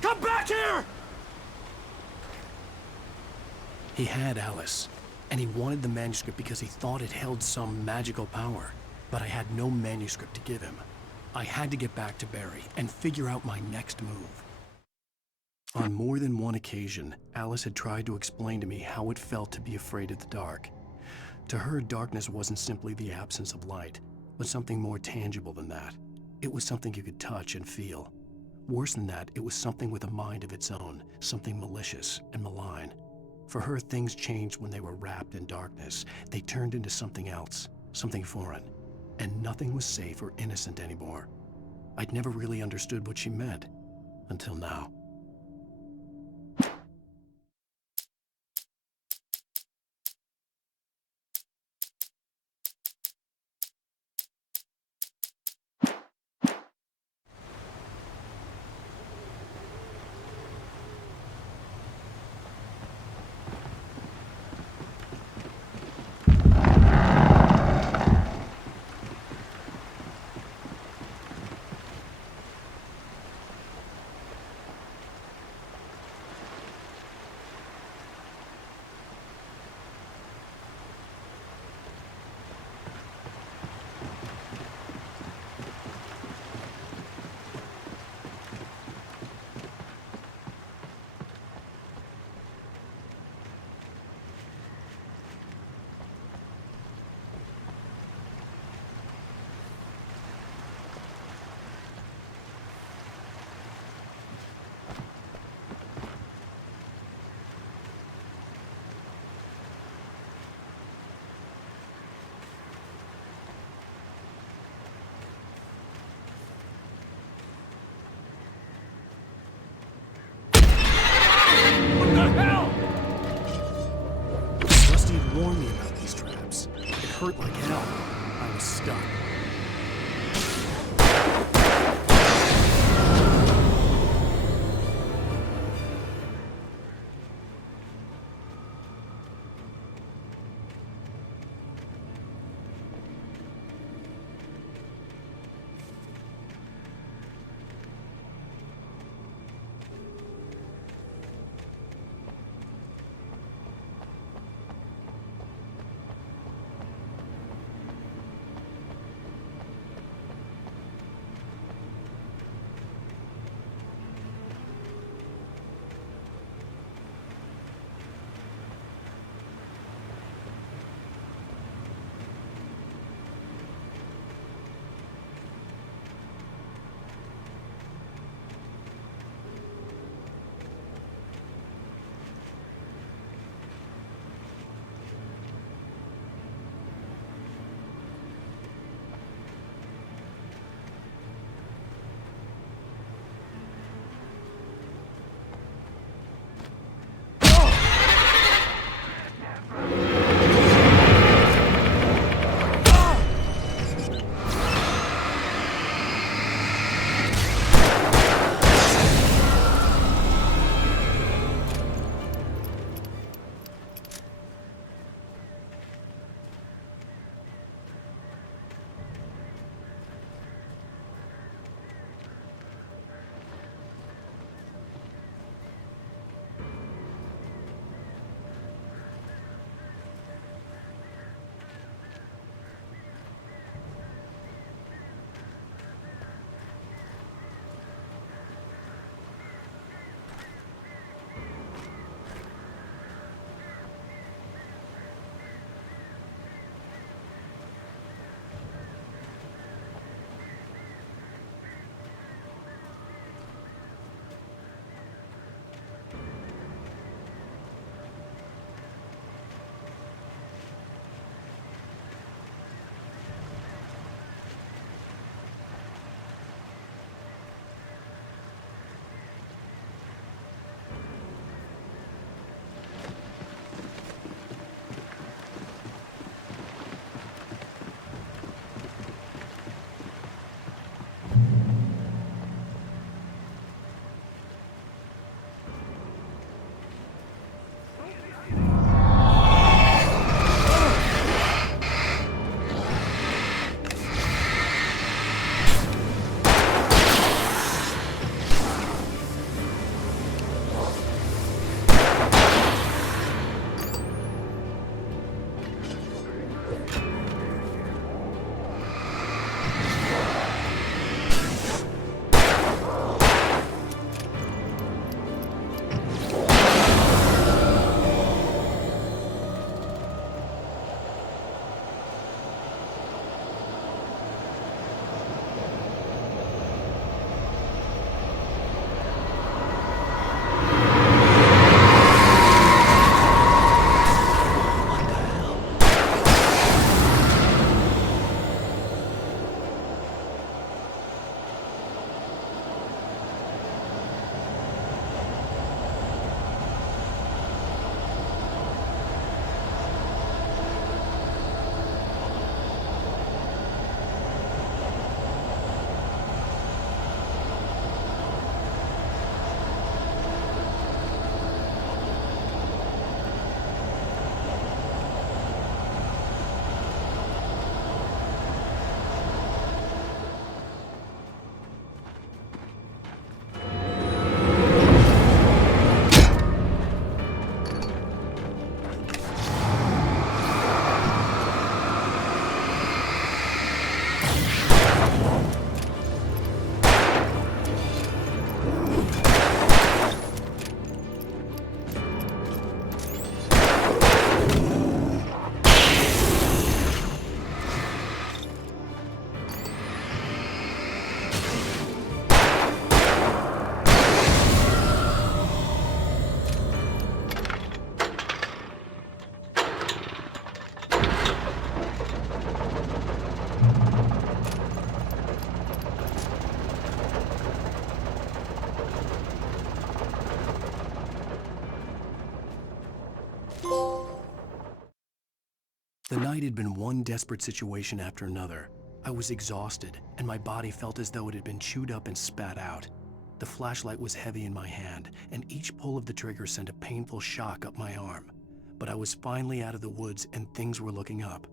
Come back here! He had Alice, and he wanted the manuscript because he thought it held some magical power. But I had no manuscript to give him. I had to get back to Barry and figure out my next move. On more than one occasion, Alice had tried to explain to me how it felt to be afraid of the dark. To her, darkness wasn't simply the absence of light, but something more tangible than that. It was something you could touch and feel. Worse than that, it was something with a mind of its own, something malicious and malign. For her, things changed when they were wrapped in darkness. They turned into something else, something foreign, and nothing was safe or innocent anymore. I'd never really understood what she meant, until now. Rusty had warned me about these traps. It hurt like hell. I was stuck. The night had been one desperate situation after another. I was exhausted, and my body felt as though it had been chewed up and spat out. The flashlight was heavy in my hand, and each pull of the trigger sent a painful shock up my arm. But I was finally out of the woods, and things were looking up.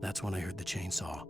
That's when I heard the chainsaw.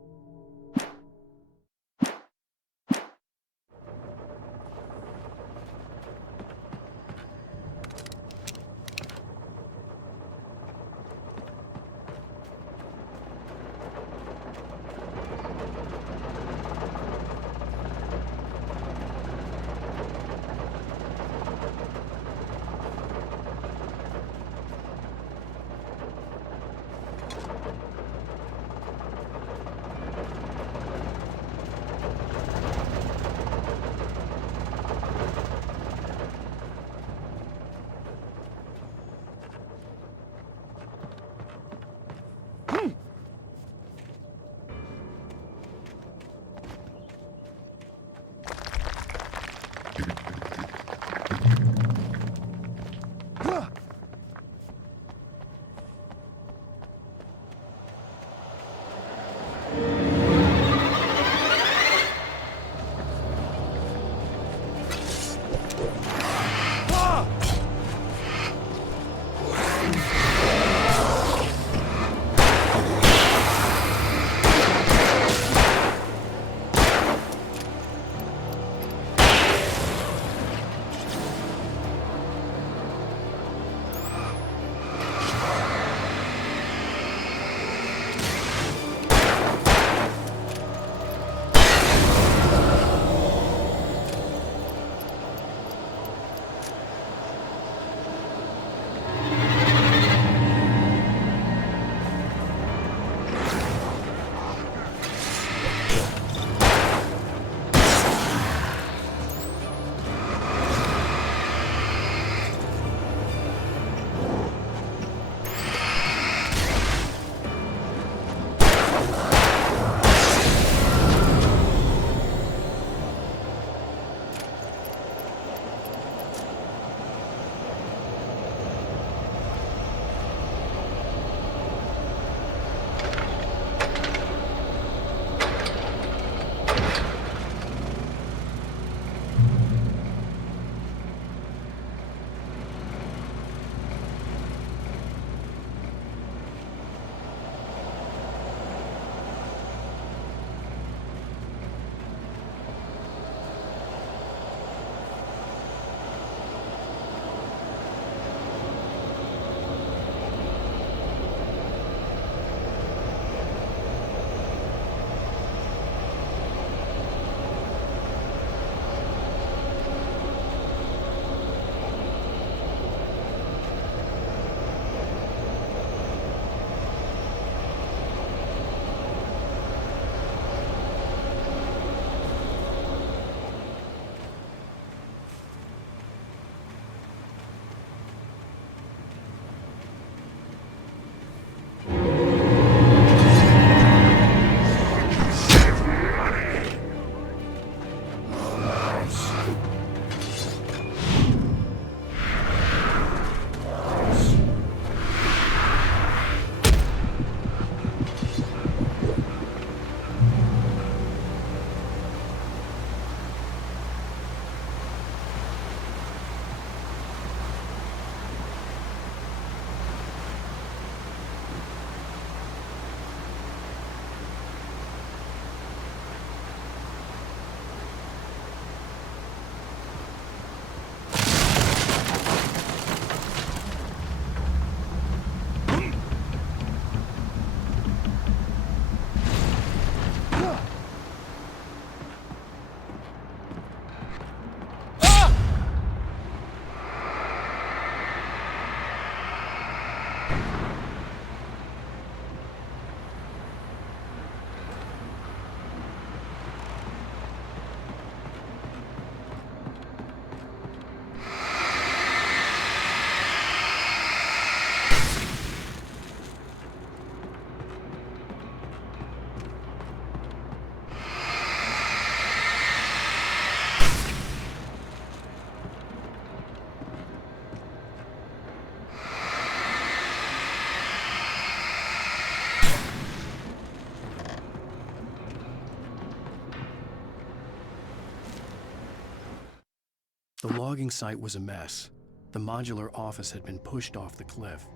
logging site was a mess. The modular office had been pushed off the cliff.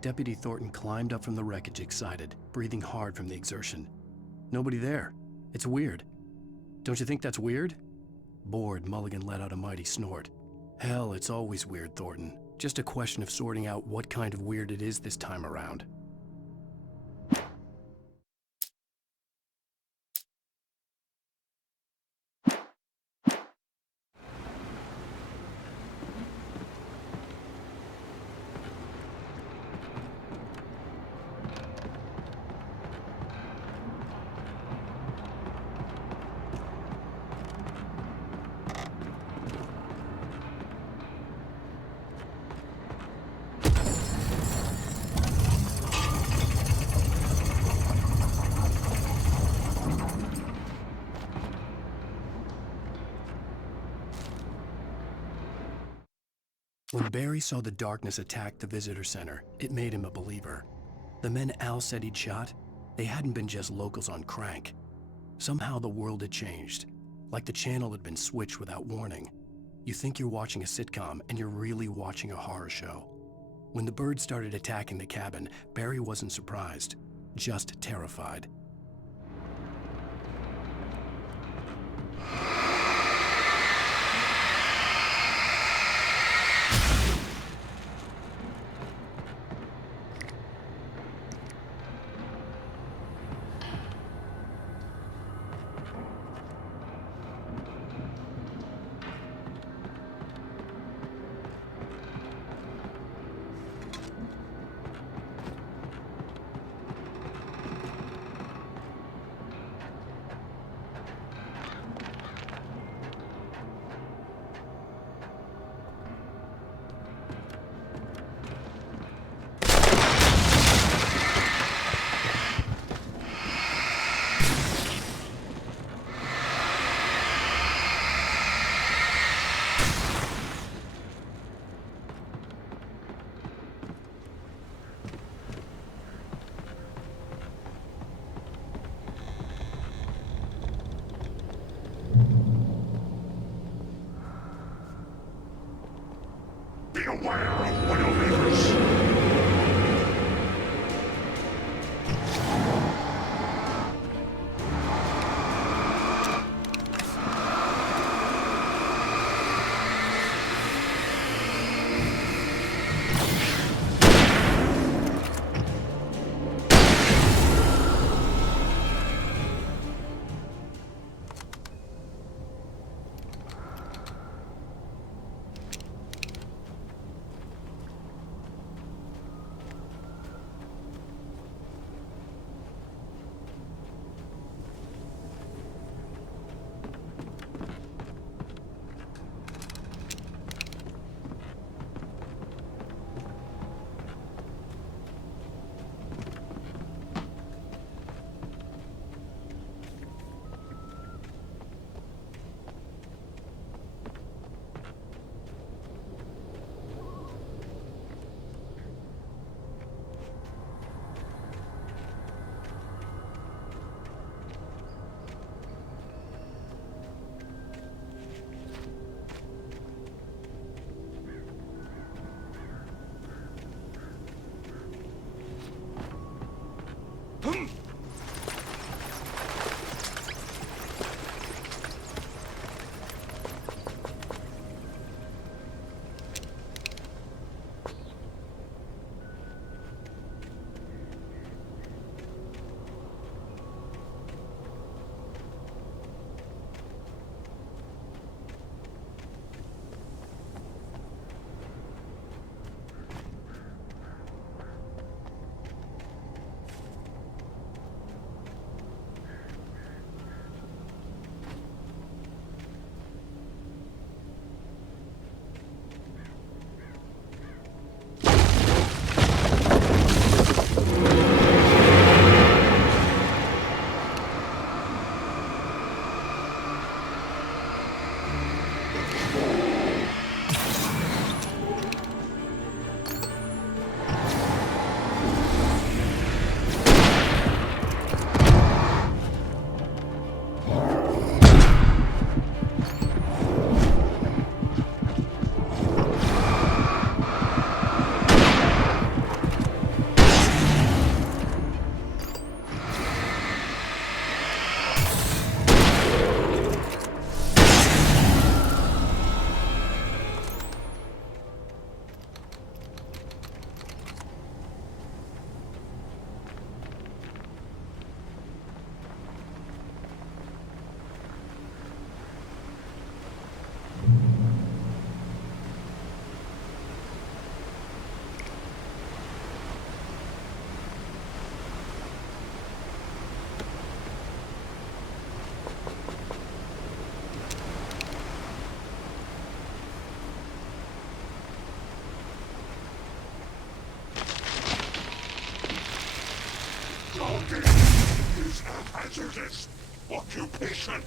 Deputy Thornton climbed up from the wreckage excited, breathing hard from the exertion. Nobody there. It's weird. Don't you think that's weird? Bored, Mulligan let out a mighty snort. Hell, it's always weird, Thornton. Just a question of sorting out what kind of weird it is this time around. When Barry saw the darkness attack the visitor center, it made him a believer. The men Al said he'd shot, they hadn't been just locals on crank. Somehow the world had changed, like the channel had been switched without warning. You think you're watching a sitcom, and you're really watching a horror show. When the birds started attacking the cabin, Barry wasn't surprised, just terrified. Stalking is a hazardous occupation.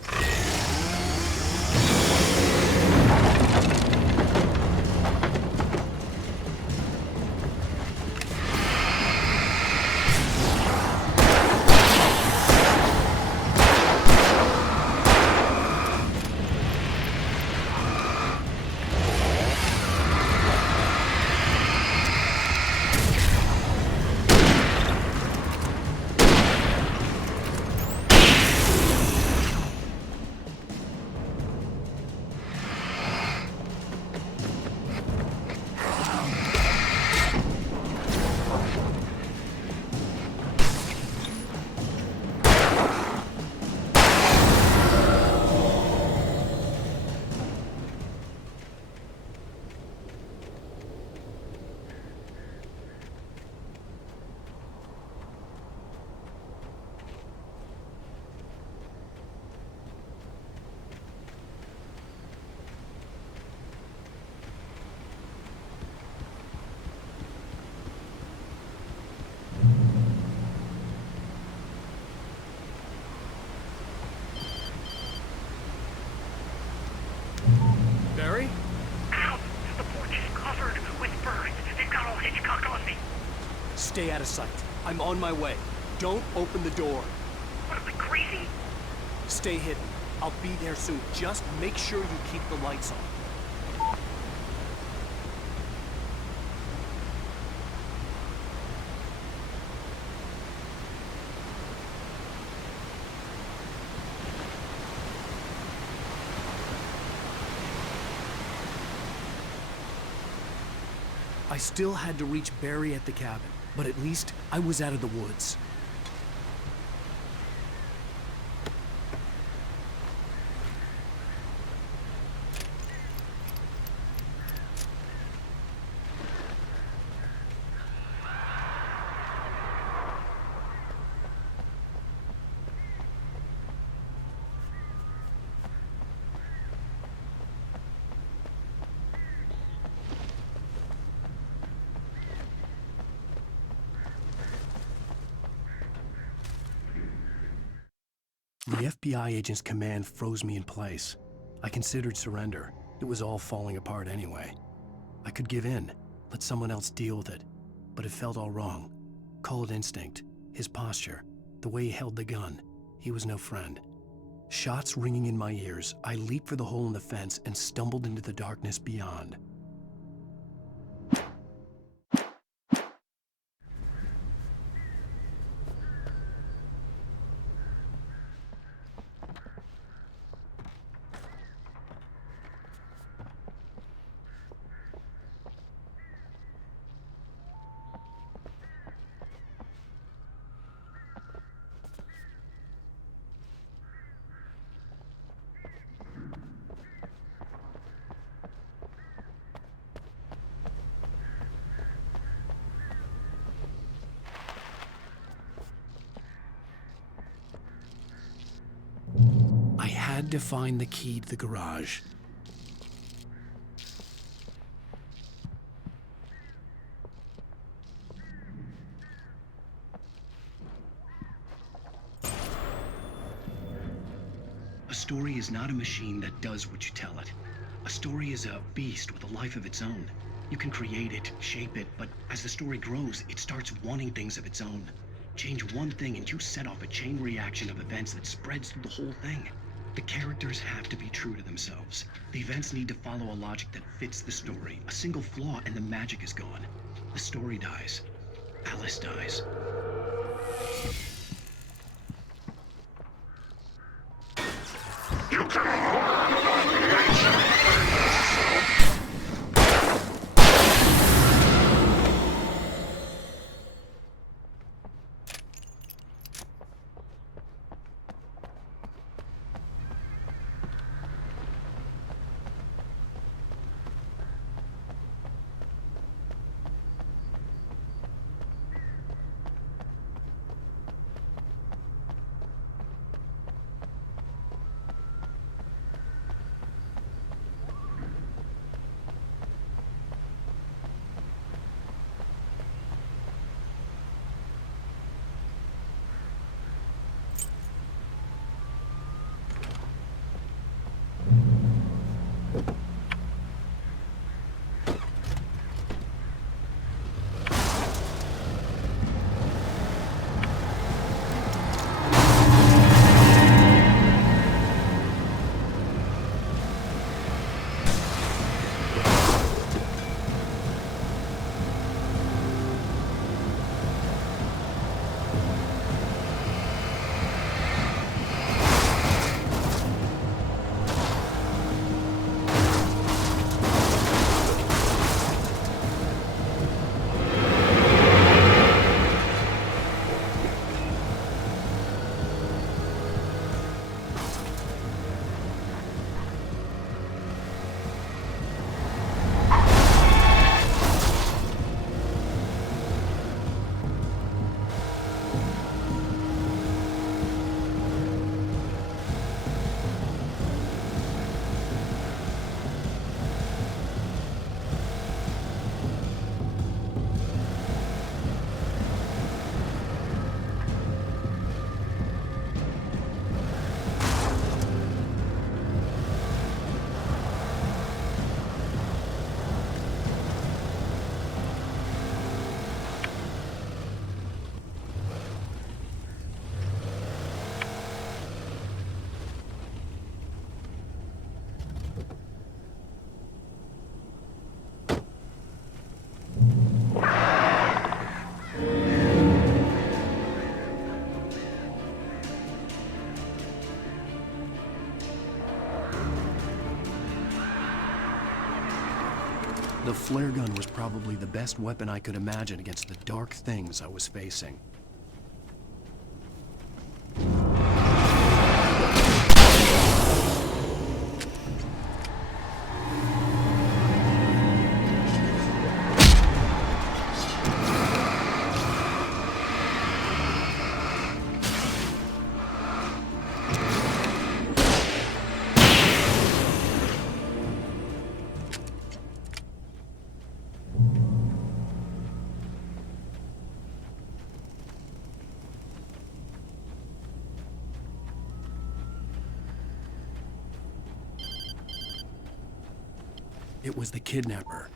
Barry? Ow! The porch is covered with birds. They've got all Hitchcock on me. Stay out of sight. I'm on my way. Don't open the door. What, am I crazy? Stay hidden. I'll be there soon. Just make sure you keep the lights on. I still had to reach Barry at the cabin, but at least I was out of the woods. The FBI agent's command froze me in place. I considered surrender. It was all falling apart anyway. I could give in, let someone else deal with it. But it felt all wrong. Call it instinct, his posture, the way he held the gun. He was no friend. Shots ringing in my ears, I leaped for the hole in the fence and stumbled into the darkness beyond. I had to find the key to the garage. A story is not a machine that does what you tell it. A story is a beast with a life of its own. You can create it, shape it, but as the story grows, it starts wanting things of its own. Change one thing and you set off a chain reaction of events that spreads through the whole thing. The characters have to be true to themselves. The events need to follow a logic that fits the story. A single flaw and the magic is gone. The story dies. Alice dies. You can The flare gun was probably the best weapon I could imagine against the dark things I was facing. It was the kidnapper.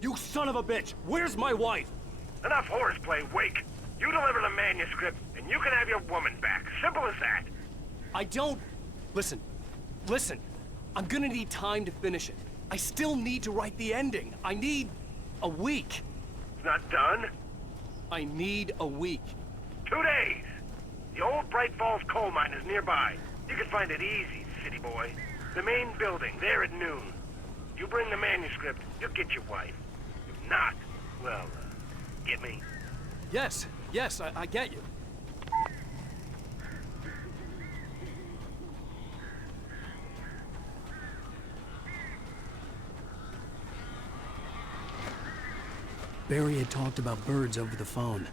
You son of a bitch! Where's my wife? Enough horseplay, Wake. You deliver the manuscript, and you can have your woman back. Simple as that. I don't... Listen. I'm gonna need time to finish it. I still need to write the ending. I need a week. It's not done? I need a week. 2 days. The old Bright Falls coal mine is nearby. You can find it easy, city boy. The main building, there at noon. You bring the manuscript, you'll get your wife. If not, well, get me? Yes, I get you. Barry had talked about birds over the phone.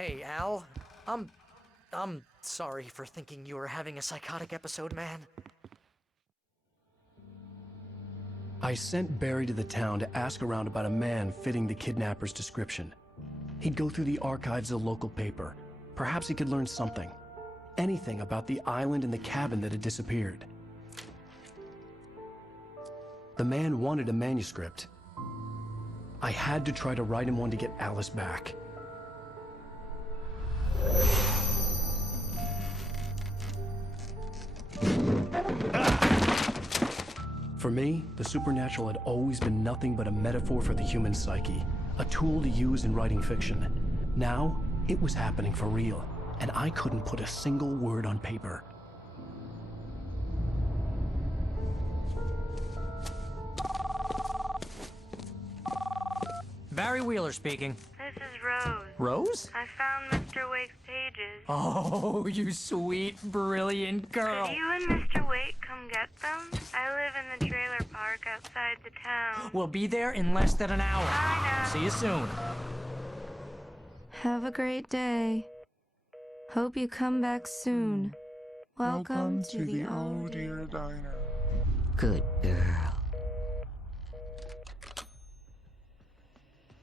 Hey, Al. I'm sorry for thinking you were having a psychotic episode, man. I sent Barry to the town to ask around about a man fitting the kidnapper's description. He'd go through the archives of the local paper. Perhaps he could learn something. Anything about the island and the cabin that had disappeared. The man wanted a manuscript. I had to try to write him one to get Alice back. For me, the supernatural had always been nothing but a metaphor for the human psyche, a tool to use in writing fiction. Now, it was happening for real, and I couldn't put a single word on paper. Barry Wheeler speaking. This is Rose. Rose? I found Mr. Wake's pages. Oh, you sweet, brilliant girl. Could you and Mr. Wake come get them? I live in the trailer park outside the town. We'll be there in less than an hour. I know. See you soon. Have a great day. Hope you come back soon. Welcome to the Oh Dear Diner. Good girl.